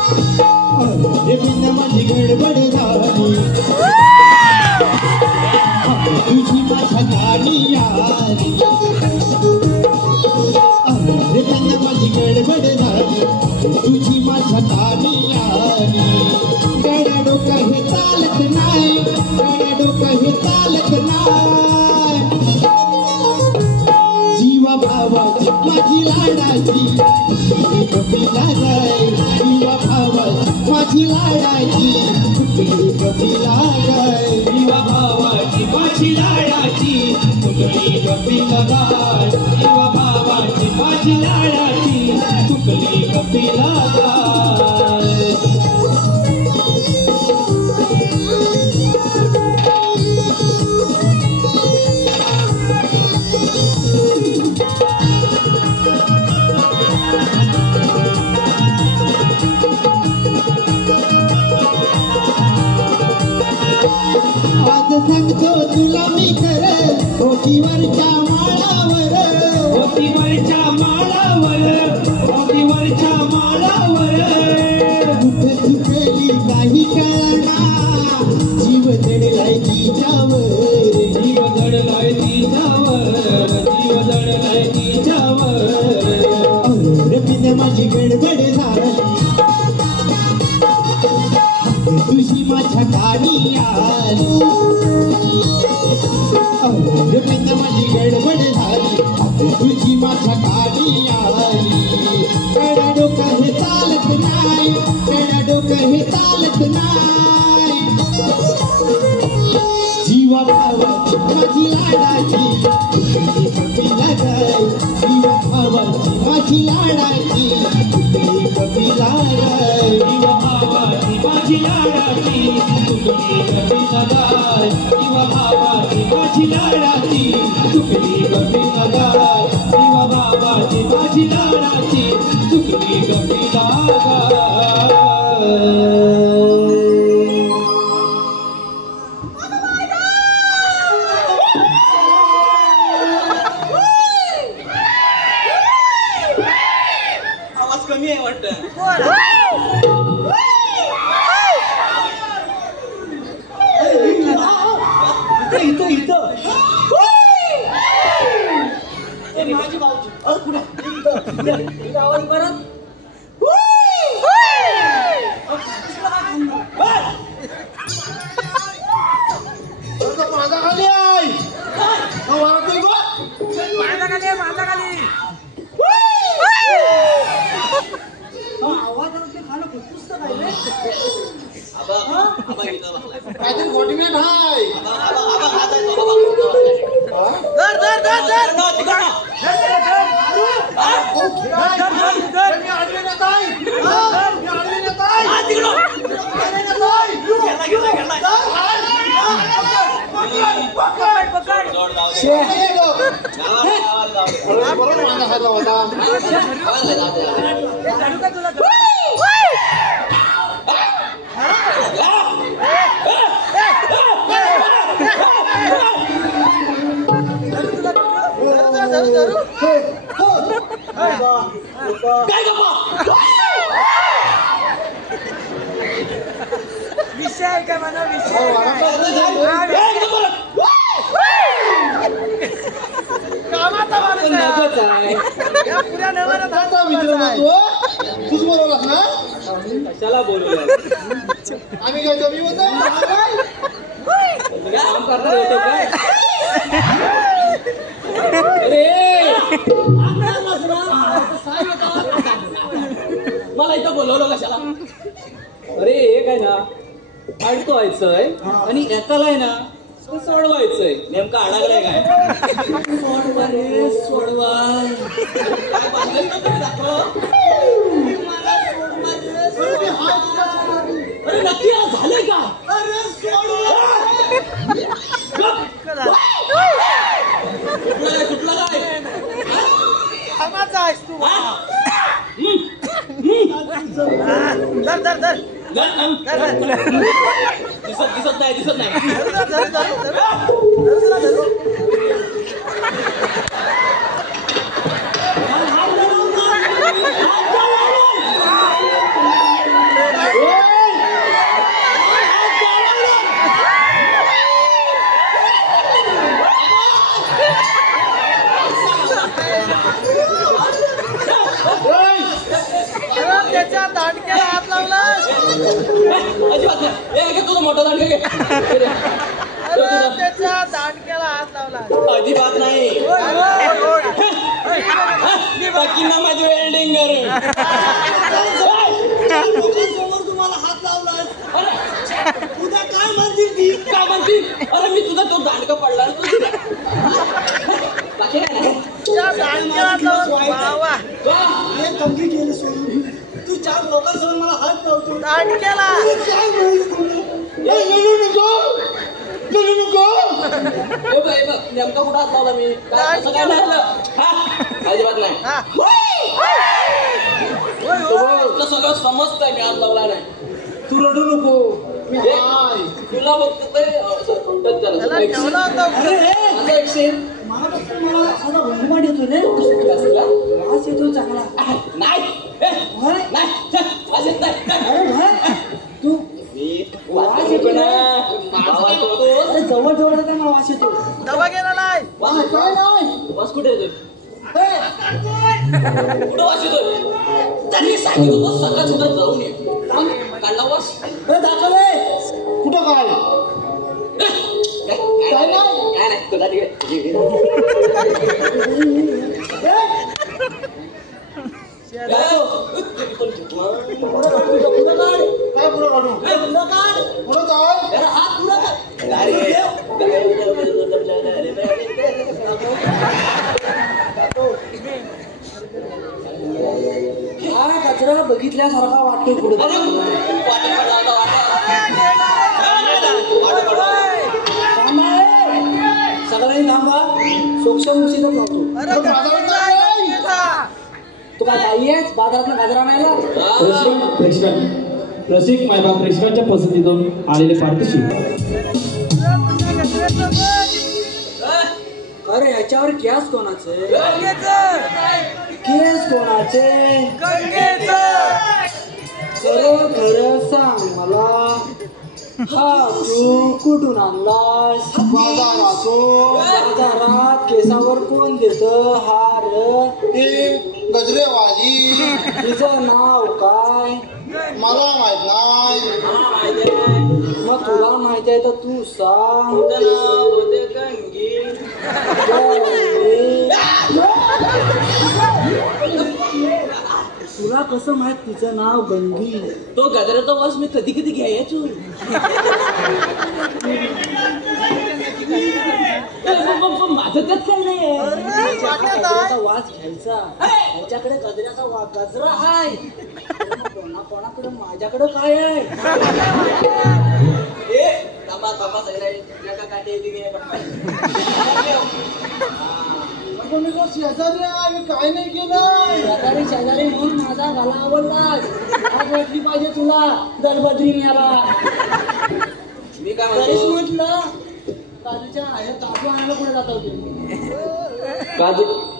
अरे बिन माझी गडबड झाली तुझी माझ्या गाणी आली अरे बिन माझी गडबड झाली तुझी माझ्या गाणी आली गड्या डोकं हे चालत नाही गड्या डोकं हे चालत नाही जीवा भावाची माझी लाडाची कुठली कपिला गाय जीवा भावाची माझी लाडाची कुठली कपिला गाय जीवा भावाची माझी लाडाची कुठली कपिला गाय जीवा भावाची माझी लाडाची कुठली कपिला गाय आज सांगतो तुला मी खरं ओटीवरच्या माळावर ओटीवरच्या माळावर ओटीवरच्या माळावर कुठे चुकली काही कळना जीव दडलाय तिच्यावर जीव दडलाय तिच्यावर जीव दडलाय तिच्यावर अरे बिन माझी गडबड झाली तुझी माझ्या गाणी आली अरे बिन माझी गडबड झाली तुझी माझ्या गाणी आली गड्या डोकं हे चालत नाही गड्या डोकं हे चालत नाही जीवा भावाची माझी लाडाची कुठली कपिला गाय जीवा भावाची माझी लाडाची कुठली कपिला गाय जीवा भावाची माझी लाडाची कुठली कपिला गाय जीवा भावाची माझी लाडाची कुठली कपिला गाय जीवा भावाची माझी लाडाची कुठली कपिला गाय आवाज कमी आहे वाटतं इथं इथं माझी बाजू कुठे आवाज परत माझा खाली आहे काहीतरी गोटीमेट हाय विषय काय म्हणा विषय कामाचा माणूस आहे. या पुऱ्या नवऱ्याला धाचा मित्र तूच बोलवलास ना कशाला बोलवलं आम्ही काय कमी होतो काम करता येतो काय अरे मला इथं बोलवलं कशाला अरे एक आहे ना अडकवायचंय आणि एकाला आहे ना सोडवायचंय नेमका अडकलाय काय सोडवा रे सोडवा काय बांधलं ना तुम्ही दाखव अरे नक्की आज झालंय का अरे सोडवा कुठला काय कामाचा आहेस तू धर धर धर दिसत नाही दांडक्याला हात लावला. अजिबात नाही. हे घे तुझा मोठा दांडका घे. अरे त्याच्या दांडक्याला हात लावला. अजिबात नाही. बाकी ना माझी वेल्डिंग कर. लोकांसमोर तुम्हाला हात लावला. उद्या काय म्हणतील ती? काय म्हणतील? अरे मी तुझा तो दांडका पडला. बाकी काय नाही. त्या दांडक्याला हात लावला. वा. हे कमी केलं सोडून तू 4 लोकांसमोर मला हात लावतो. दांडक्याला. काय म्हणू तुम्ही? ए बाई बघ, नेमका कुठं हात लावला मी? काय असं काय नाही झालं? हा? अजिबात नाही. हा. तुला सगळं समजतंय मी हात लावला नाही. तू रडू नको. मी हे, हाय. तुला बघतो ते टच झालं. त्याला ठेवला होता. अरे हे असं एक्सेल मला फक्त मला असा भंगमाट येतो रे. वास येतो चांगला. नाही ए, भाई, नाही चल, वास येत नाही. अरे भाई, तू मी वास येतो ना. आवाज करतो. अरे जवळ जवळ येतो मला वास येतो. दबा गेला नाही. वास काय नाही. वास कुठे येतोय? ए, कुठं वास येतोय? त्यांनी सांगितलं होतं सकाळ सकाळ जाऊन ये. मग काढला वास? ए, दाखवले. कुठं काय? काय नाही. काय नाही. तुला ठीक आहे. पुढं काढ. काय पुढं काढू? पुढं काढ. पुढं काढ. अरे हात पुढं काढ. अरे हा कचरा बघितल्यासारखा वाटतोय पुढे. सगळ्यांनी थांबा. सूक्ष्म मुशीतच लावतो. अरे दांडक्याला. तू काय बाई आहेस बाजारात गाजरा आणायला? रसिक मायबाप प्रेक्षकांच्या पसंतीतून आलेले पार्थिशी. अरे ह्याच्यावर केस कोणाचे? केस कोणाचे? खरं खरं सांग मला. हा तू कुठून आणलास? बाजारात केसावर कोण देत हार? गजरेवाली. तिचं नाव काय? मला माहित नाही. मग तुला माहिती आहे तर तू सांग. तुला कसं माहित तिचं नाव गंगी? तो गजराचा वास मी कधी कधी घ्यायचो. माझं त्यात काय नाही. गजऱ्याचा वास घ्यायचा. त्याच्याकडे गजऱ्याचा गजरा आहे. कोणाकडे माझ्याकडे काय आहे? शेजारी आहे. काय नाही केलं. शेजारी म्हणून माझा गाला आवडला. आज वाटली पाहिजे तुला दलबद्री मिळाला. मी काय तरीच म्हणतो, म्हटलं काजूच्या काजू आणायला कुठे जाता तुम्ही?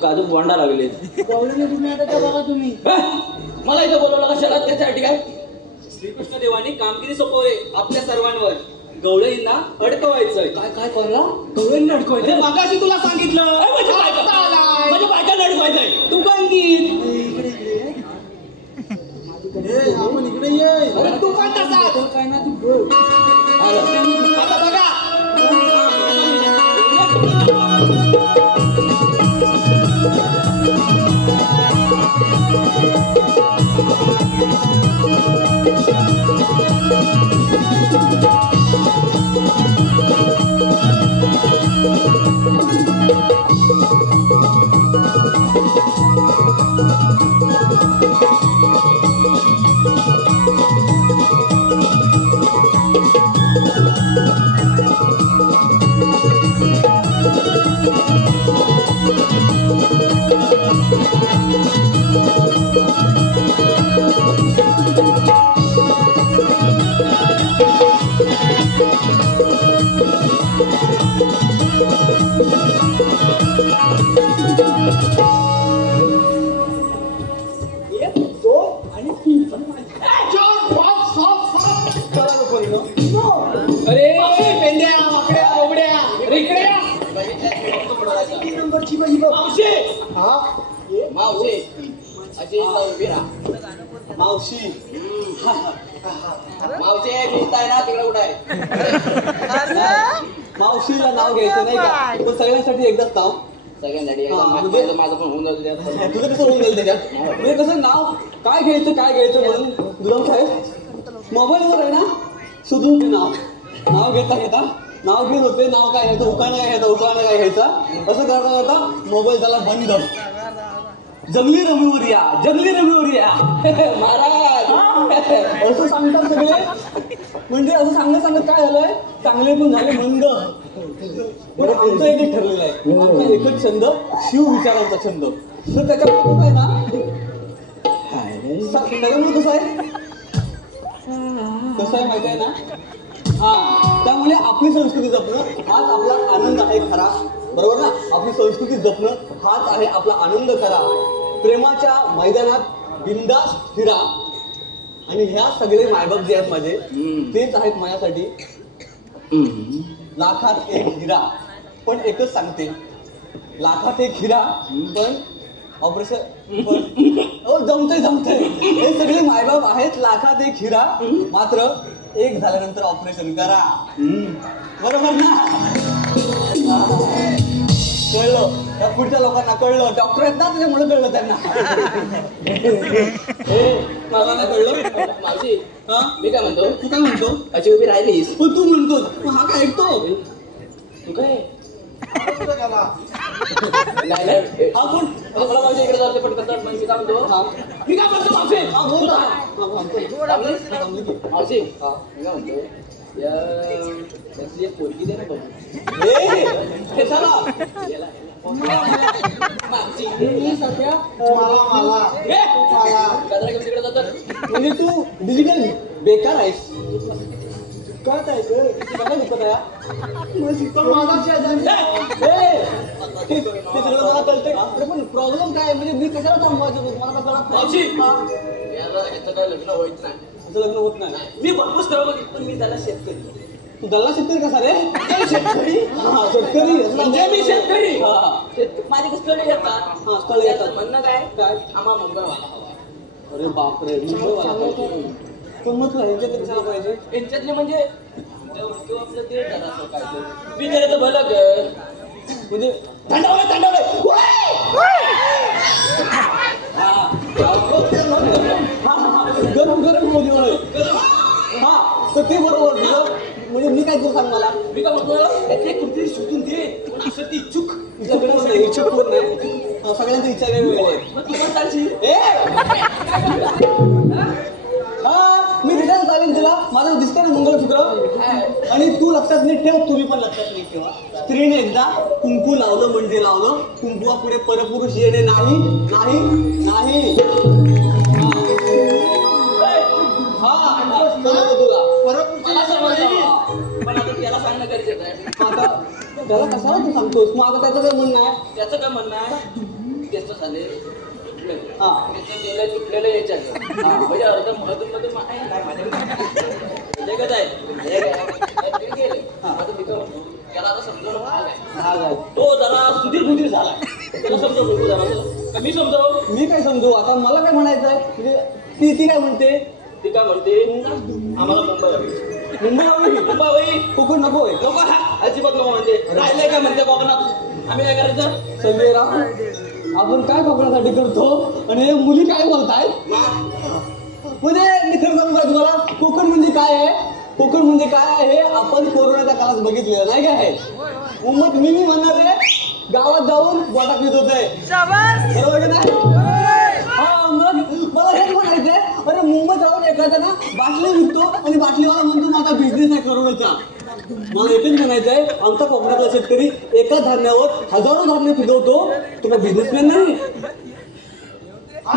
काजू बोंडा लागले. गवळीने तुम्ही आता त्या बघा तुम्ही. मला इथं बोलवलं कशाला? त्यासाठी काय? श्रीकृष्ण देवानी कामगिरी सोपवले आपल्या सर्वांवर. गवळींना अडकवायचंय. काय काय कळला? गवळीने अडकवायचं. मागाशी तुला सांगितलं. माझ्या बायकांना अडकवायचंय. तू काय गीत? आपण इकडे ये. अरे तू पण तसा. काय ना तू बघ. आता बघा. मावशी अशी उभी राहा. मावशी मावशी मी इथं आहे ना तिकडे कुठं आहे मावशीला नाव घ्यायचं नाही का पण सगळ्यांसाठी एकदाच नाव सगळ्यांसाठी म्हणजे माझं पण होऊन जातं त्यात तुझं कसं होऊन जाईल त्याच्यात म्हणजे कसं नाव काय घ्यायचं म्हणून गुलाम साहेब मोबाईलवर आहे ना शोधून ते नाव घेता नाव घेत होते नाव काय घ्यायचं उखाणं काय घ्यायचा असं करता मोबाईल झाला बंद जंगली रमीवर या महाराज असं सांगतात सगळे म्हणजे असं सांगत काय झालंय चांगले पण झाले मंद पण आमचं एक ठरलेलं आहे आमचा एकच छंद शिव विचारांचा छंद तर त्याच्यामुळे कसं आहे ना त्याच्यामुळे कसं आहे माहिती आहे ना हा त्यामुळे आपली संस्कृती जपणं हाच आपला आनंद आहे खरा बरोबर ना आपली संस्कृती जपणं हाच आहे आपला आनंद खरा प्रेमाच्या मैदानात बिंदास फिरा आणि ह्या सगळे मायबाप जे आहेत माझे तेच आहेत माझ्यासाठी लाखात एक हिरा पण एकच सांगते लाखात एक हिरा पण ऑपरेशन जमतंय हे सगळे मायबाप आहेत लाखात एक हिरा मात्र एक झाल्यानंतर ऑपरेशन करा बरोबर ना कळलं त्या पुढच्या लोकांना कळलं डॉक्टर आहेत ना त्याच्यामुळे कळलं त्यांना मला नाही कळलं माझी मी काय म्हणतो तू काय म्हणतो अशी उभी राहिलीस पण तू म्हणतो हा काय ऐकतो तू काय नाही हा कोण मला माझ्या इकडे जाते पटकन मी काय म्हणतो मी काय म्हणतो मावशी मावशी मी काय म्हणतो एक पोरगी दे ना म्हणजे तू डिजिटल बेकार आहेस काय पण प्रॉब्लेम काय म्हणजे मी कशाला थांबवायचं मला लग्न होत नाही असं लग्न होत नाही मी भरपूर स्थळ बघितलं मी त्याला शेतकरी तू दल्ला शेतकरी कसा रे शेतकरी शेतकरी म्हणजे मी शेतकरी माझे स्थळ येतात स्थळ येतात म्हणणं काय आम्हा मुंबईवाला हवा अरे बापरे मुंबईवाला पण मग तुला यांच्यातले कशाला पाहिजे यांच्यातले म्हणजे आपलं ते काय विचारायचं भलं कर म्हणजे थंडावलं गरम मोदी हा तर ते बरोबर म्हणजे मी काय करू सांग मला मी काय म्हणतो ते कुठे शोधून दे ती इच्छुक इच्छुक कोण नाही सगळ्यांची इच्छा वेगवेगळी आहे मग तू पण चालशील मी रिटर्न चालेल तुला माझं दिसतंय ना मंगळसूत्र आणि तू लक्षात नीट ठेव तुम्ही पण लक्षात नीट ठेवा स्त्रीने एकदा कुंकू लावलं म्हणजे लावलं कुंकुवा पुढे परपुरुष येणे नाही नाही नाही त्याला सांगणं गरजेचं आहे आता त्याला कशाला तू सांगतोस मग आता त्याचं काय म्हणणं आहे त्याचं काय म्हणणं आहे त्याचं झाले तुटलेलं याच्यात म्हणजे अर्ध मधून कसं आहे गेले आता मी काय म्हणतो त्याला आता समजवलं तो जरा सुधीर झाला त्याला समजवतो जरा मी समजव मी काय समजू आता मला काय म्हणायचं आहे म्हणजे ती काय म्हणते ती काय म्हणते आम्हाला मुंबई कोकण नको अजिबात नको म्हणते राहिलंय काय म्हणते कोकणात आम्ही काय करायचं संजय राव आपण काय कोकणासाठी करतो आणि मुली काय बोलताय म्हणजे मी खरं सांगू का तुम्हाला कोकण म्हणजे काय आहे कोकण म्हणजे काय आहे आपण कोरोनाच्या काळात बघितलेलं नाही काय मुंबईत मी म्हणणार आहे गावात जाऊन बोटा पित होते बरोबर की नाही हा मग मला हेच म्हणायचंय अरे मुंबईत जाऊन एखादा ना बाटली विकतो आणि बाटलीवाला म्हणतो माझा बिझनेस आहे करोनाचा मला एकच म्हणायचं आहे आमचा कोकणातला शेतकरी एका धान्यावर हजारो धान्य पिकवतो तुला बिझनेसमॅन नाही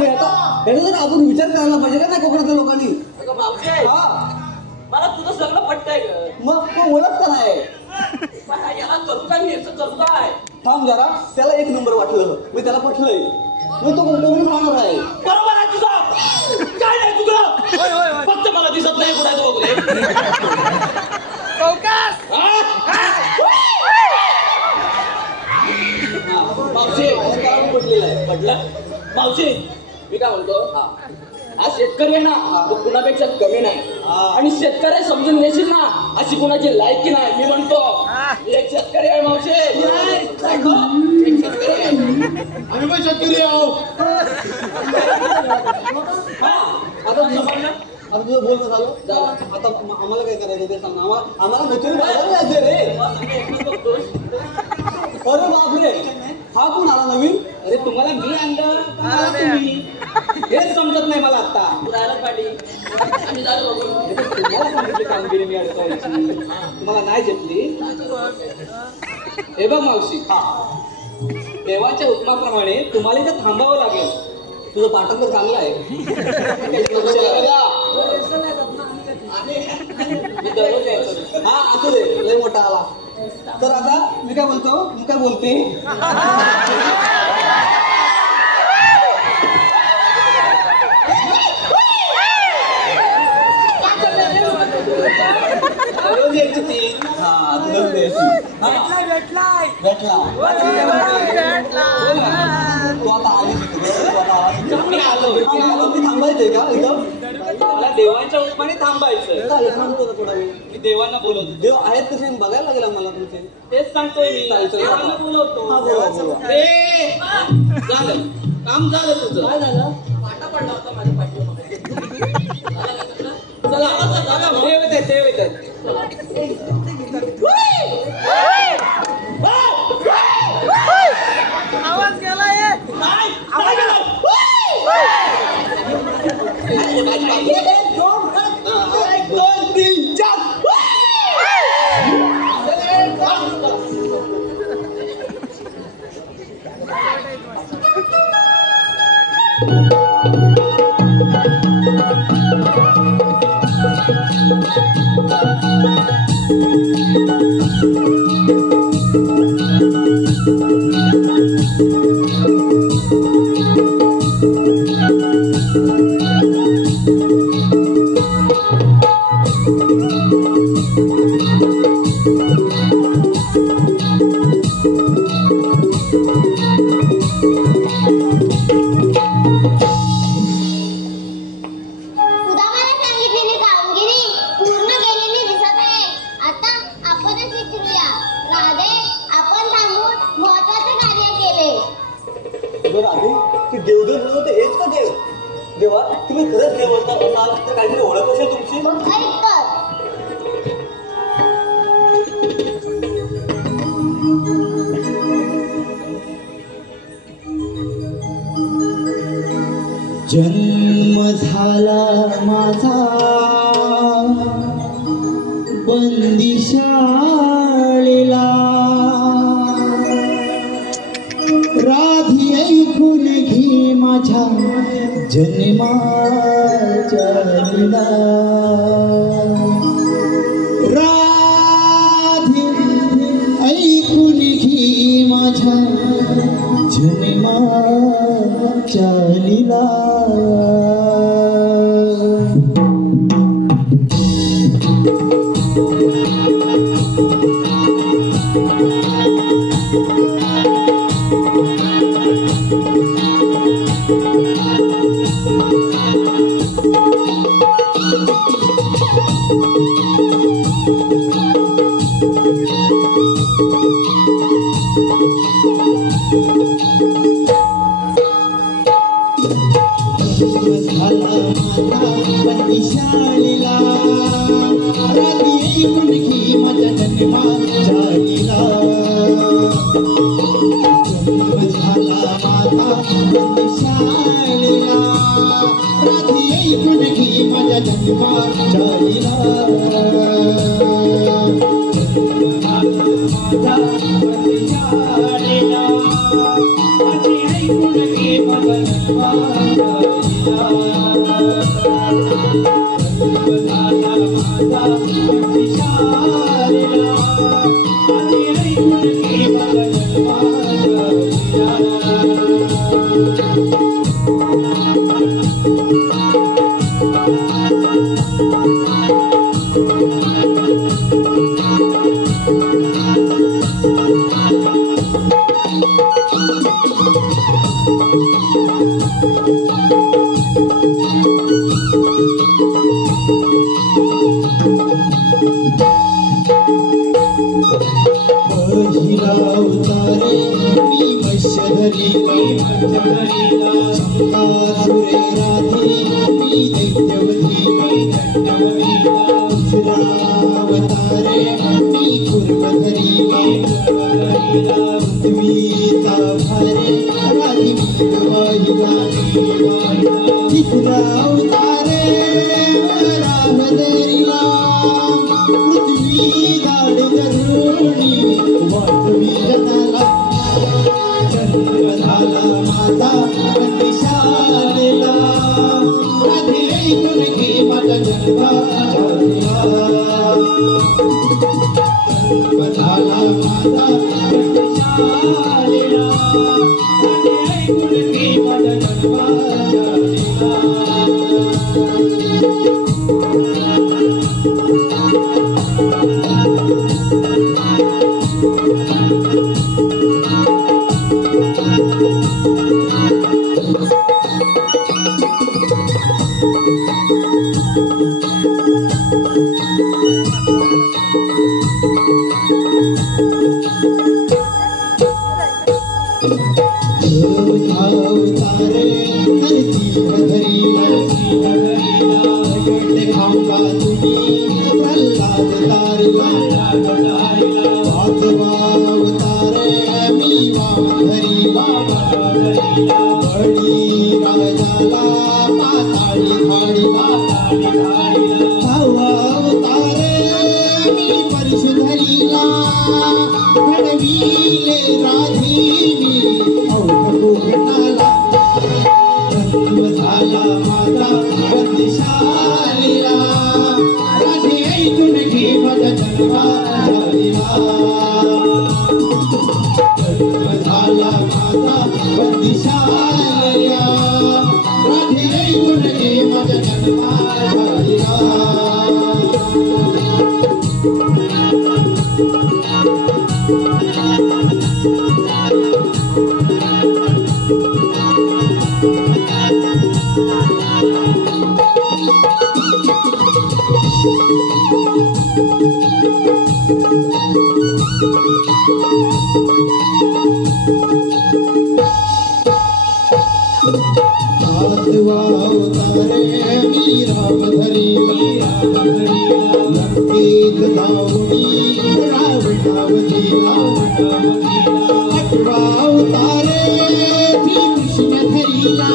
याचा आपण विचार करायला पाहिजे का नाही कोकणातल्या लोकांनी मला तुझं सगळं पटतंय मग तो ओळख का नाही करू काय मी करू काय थांब जरा त्याला एक नंबर वाटलं मी त्याला पटलंय मी तो कोकण राहणार आहे बरोबर आहे तुझं काय नाही तुझं फक्त मला दिसत नाही कुठे तो मावशी पटलेलं आहे पटलं मावशी मी काय म्हणतो आज शेतकरी आहे ना तो कुणापेक्षा कमी नाही आणि शेतकरी समजून घेशील ना अशी कुणाची लायकी नाही. मी म्हणतो एक शेतकरी आहे मावशी, एक शेतकरी आहे. आम्ही पण शेतकरी आहो. आता समजलं? आता तुझं बोलणं झालं. आता आम्हाला काय करायचं ते सांग. आम्हाला नोकरी जायचं रे. अरे बापरे, हा कोण आला नवीन? अरे तुम्हाला मी आणलं तुम्ही हेच समजत नाही मला आता. तुम्हाला सांगितली कामगिरी मी अडकायची, तुम्हाला नाही झेपली. हे बघ मावशी, देवाच्या हुकमाप्रमाणे तुम्हाला इथं थांबावं लागेल. तुझं पाठन तर चांगलं आहे. हा असू दे, लय मोठा आला. तर आता मी काय बोलतो, मी काय बोलते. रोज यायची ती. हा रोज यायची. भेटला तू आता आली मी आलो. मी थांबायचंय का एकदम? मला देवांच्या हुकमाने थांबायचं. थांबतो ना थोडा वेळ. मी देवांना बोलवतो. देव आहेत कसे बघायला लागेल आम्हाला तुमचे. तेच सांगतोय मी. देवांना बोलवतो. झालं काम झालं तुझं. काय झालं? पाटा पडला होता माझ्या पाठीवर. चला ते येतात. आवाज गेला देवा तुम्ही खरंच देव असाल तर काहीतरी ओळख असेल तुमची. जन्म झाला माझा बंदिशाळेला, राधी ऐकून घे माझ्या जन्माच्या लीला. राधी ऐकून घे माझ्या जन्माच्या लीला. बंदिशाळेला, राधी ऐकून घे माझ्या जन्माच्या लीला. जन्म झाला माझा बंदिशाळेला, राधी ऐकून घे माझ्या जन्माच्या लीला. जन्म झाला माझा बंदिशाळेला, राधी ऐकून घे माझ्या जन्माच्या लीला. शंकासुरे राधे मी दैत्यवती अवतारे मी कुर्मधरी पृथ्वीचा भारे राधी वाहिला तिसरा अवतारे रामदरीला पृथ्वी दाड धरुणी वाटवी जनाला जन्म झाला माझा दिशालेला राधे ऐकून घे माझा जन्माचा जन्म झाला माझा दिशालेला राधे ऐकून घे माझा जन्माचा अवतारे धरती धरीला खाऊंगा तुम्ही प्रल्हाद तारला वाचवा अवतारे मी वाम धरीला बडी राजाला पाताळी थाळीला अवतारे मी परशु धरीला घडविले राधीनी औघ जन्म झाला माझा बंदिशालीला राधे ऐकून घे माझा जन्माचा जन्म झाला माझा बंदिशालीला राधे ऐकून घे माझा जन्माचा अवतारे मी राम धरीला लंकेत धावणी रावणावतीला अठवा अवतारे मी कृष्ण धरीला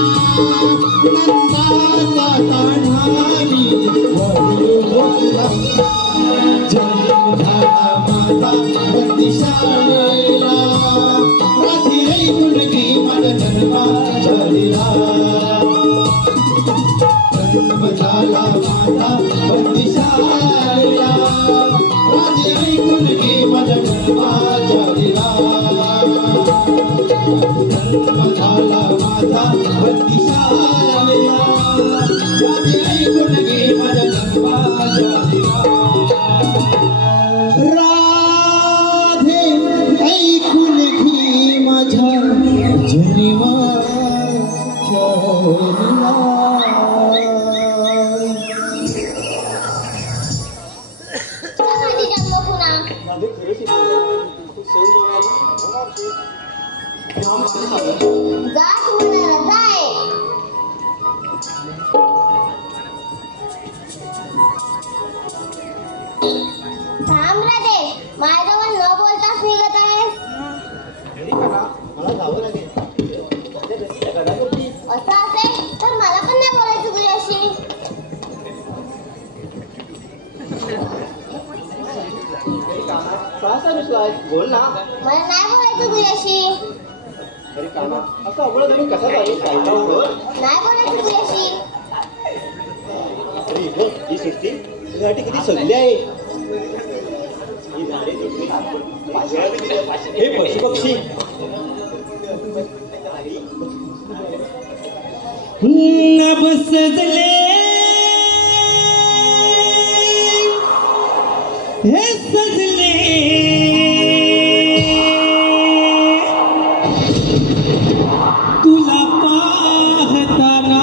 नंदाचा ताढानी वाहिलो गोकुला जन्म झाला माझा बंदिशालेला राधी ऐकून घे माझा जन्माचा लीला जन्म झाला माझा बंदिशालेला राधी ऐकून घे माझा जन्माचा लीला जन्म झाला माझा बंदिशालेला राधी ऐकून घे माझा जन्माचा लीला राधे ऐकून घे माझ्या जन्माचा लीला थांब राधे, माझ्याजवळ न बोलताच निघत आहे. असं असेल तर मला पण नाही बोलायचं तुझ्याशी. बोल ना. मला नाही बोलायचं तुझ्याशी. असं अवघड तुम्ही कसा चालू काय नाही बोलायचं तुझ्याशी. ही सृष्टी तुझ्यासाठी किती सजली आहे. हे पशुपक्षी नभ सजले हे सजले तुला पाहताना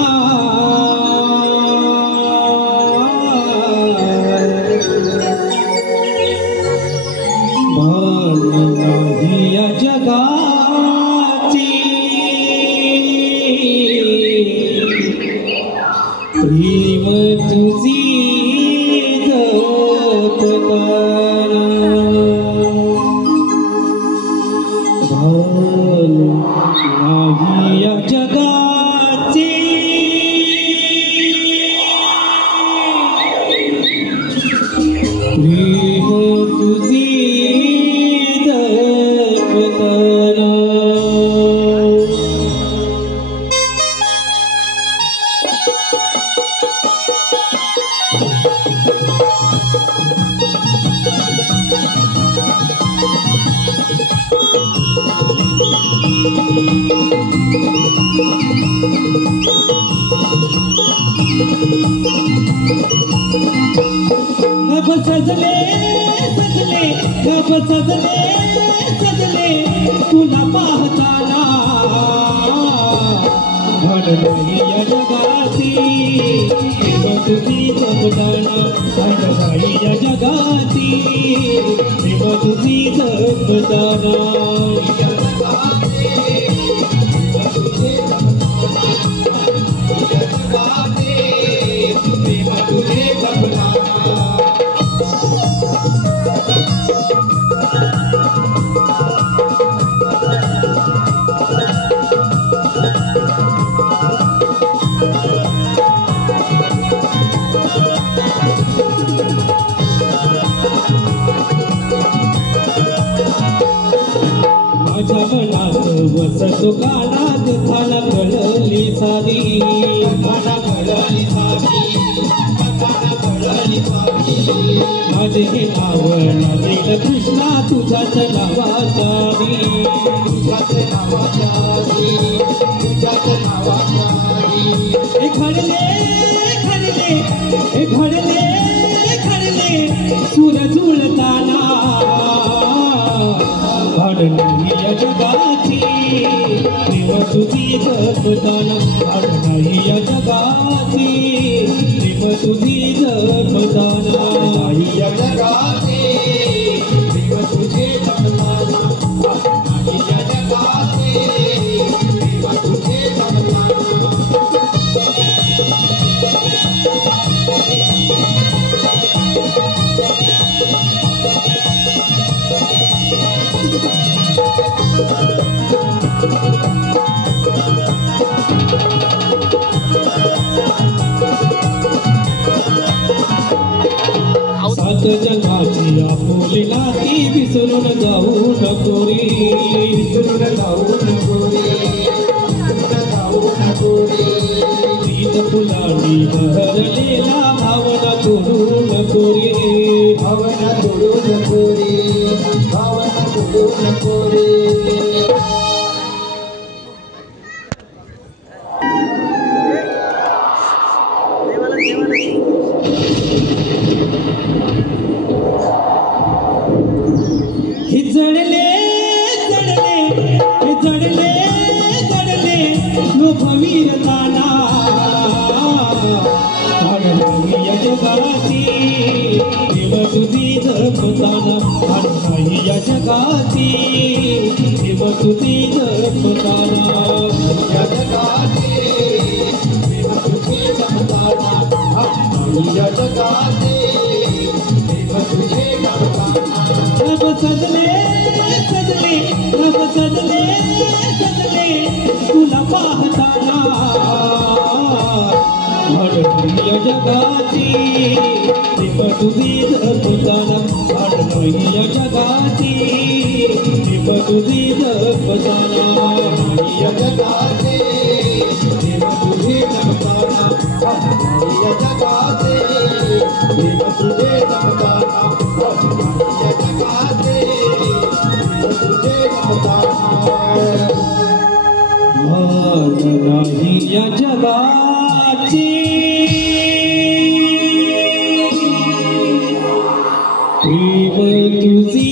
भान नाही या जगाची प्रेम तुझी जपताना भान नाही या जगाची प्रेम तुझी जपताना सजले सजले गप सजले सजले तुला पाहताना घड नाही या जगाची प्रेम तुझी जपताना घड नाही या जगाची प्रेम तुझी जपताना या जगाची प्रेम तुझी जपताना प्रेम तुझी जपताना माझ्या मनात वसतो कानात थाना कळली साधी थाना कळली साधी थाना कळली साधी माझे हे नाव नादेल कृष्णा तुझ्याच नावाचारी तुझ्याच नावाचारी तुझ्याच नावाचारी हे घडले घडले हे घडले घडले सूर जुळताना घड नाही या जगाची प्रेम तुझी जपताना घड नाही या जगाची प्रेम तुझी जपताना नाही या जगाची प्रेम तुझे जपताना नाही या जगाची प्रेम तुझे जपताना सात जन्माची आपुली नाती विसरून जाऊ नको रे विसरून जाऊ नको रे विसरून जाऊ नको रे तीन फुलांनी बहरलेला भावना तोडू नको रे भावना तोडू नको रे भावना तोडू नको रे जडले जडले जडले जडले लोभवीरताना घड नाही या जगाची प्रेम तुझी जपताना घड नाही या जगाची प्रेम तुझी जपताना या जगाची प्रेम तुझी जपताना घड नाही या जगाची प्रेम तुझी जपताना रब सजले सजले रब सजले सजले तुला पाहताना घड नाही या जगाची प्रेम तुझी जपताना घड नाही या जगाची प्रेम तुझी जपताना नाही या जगाची प्रेम तुझी जपताना घड नाही या जगाची प्रेम तुझे जपताना या जगाचे तुझे भान नाही या जगाची प्रेम तुझी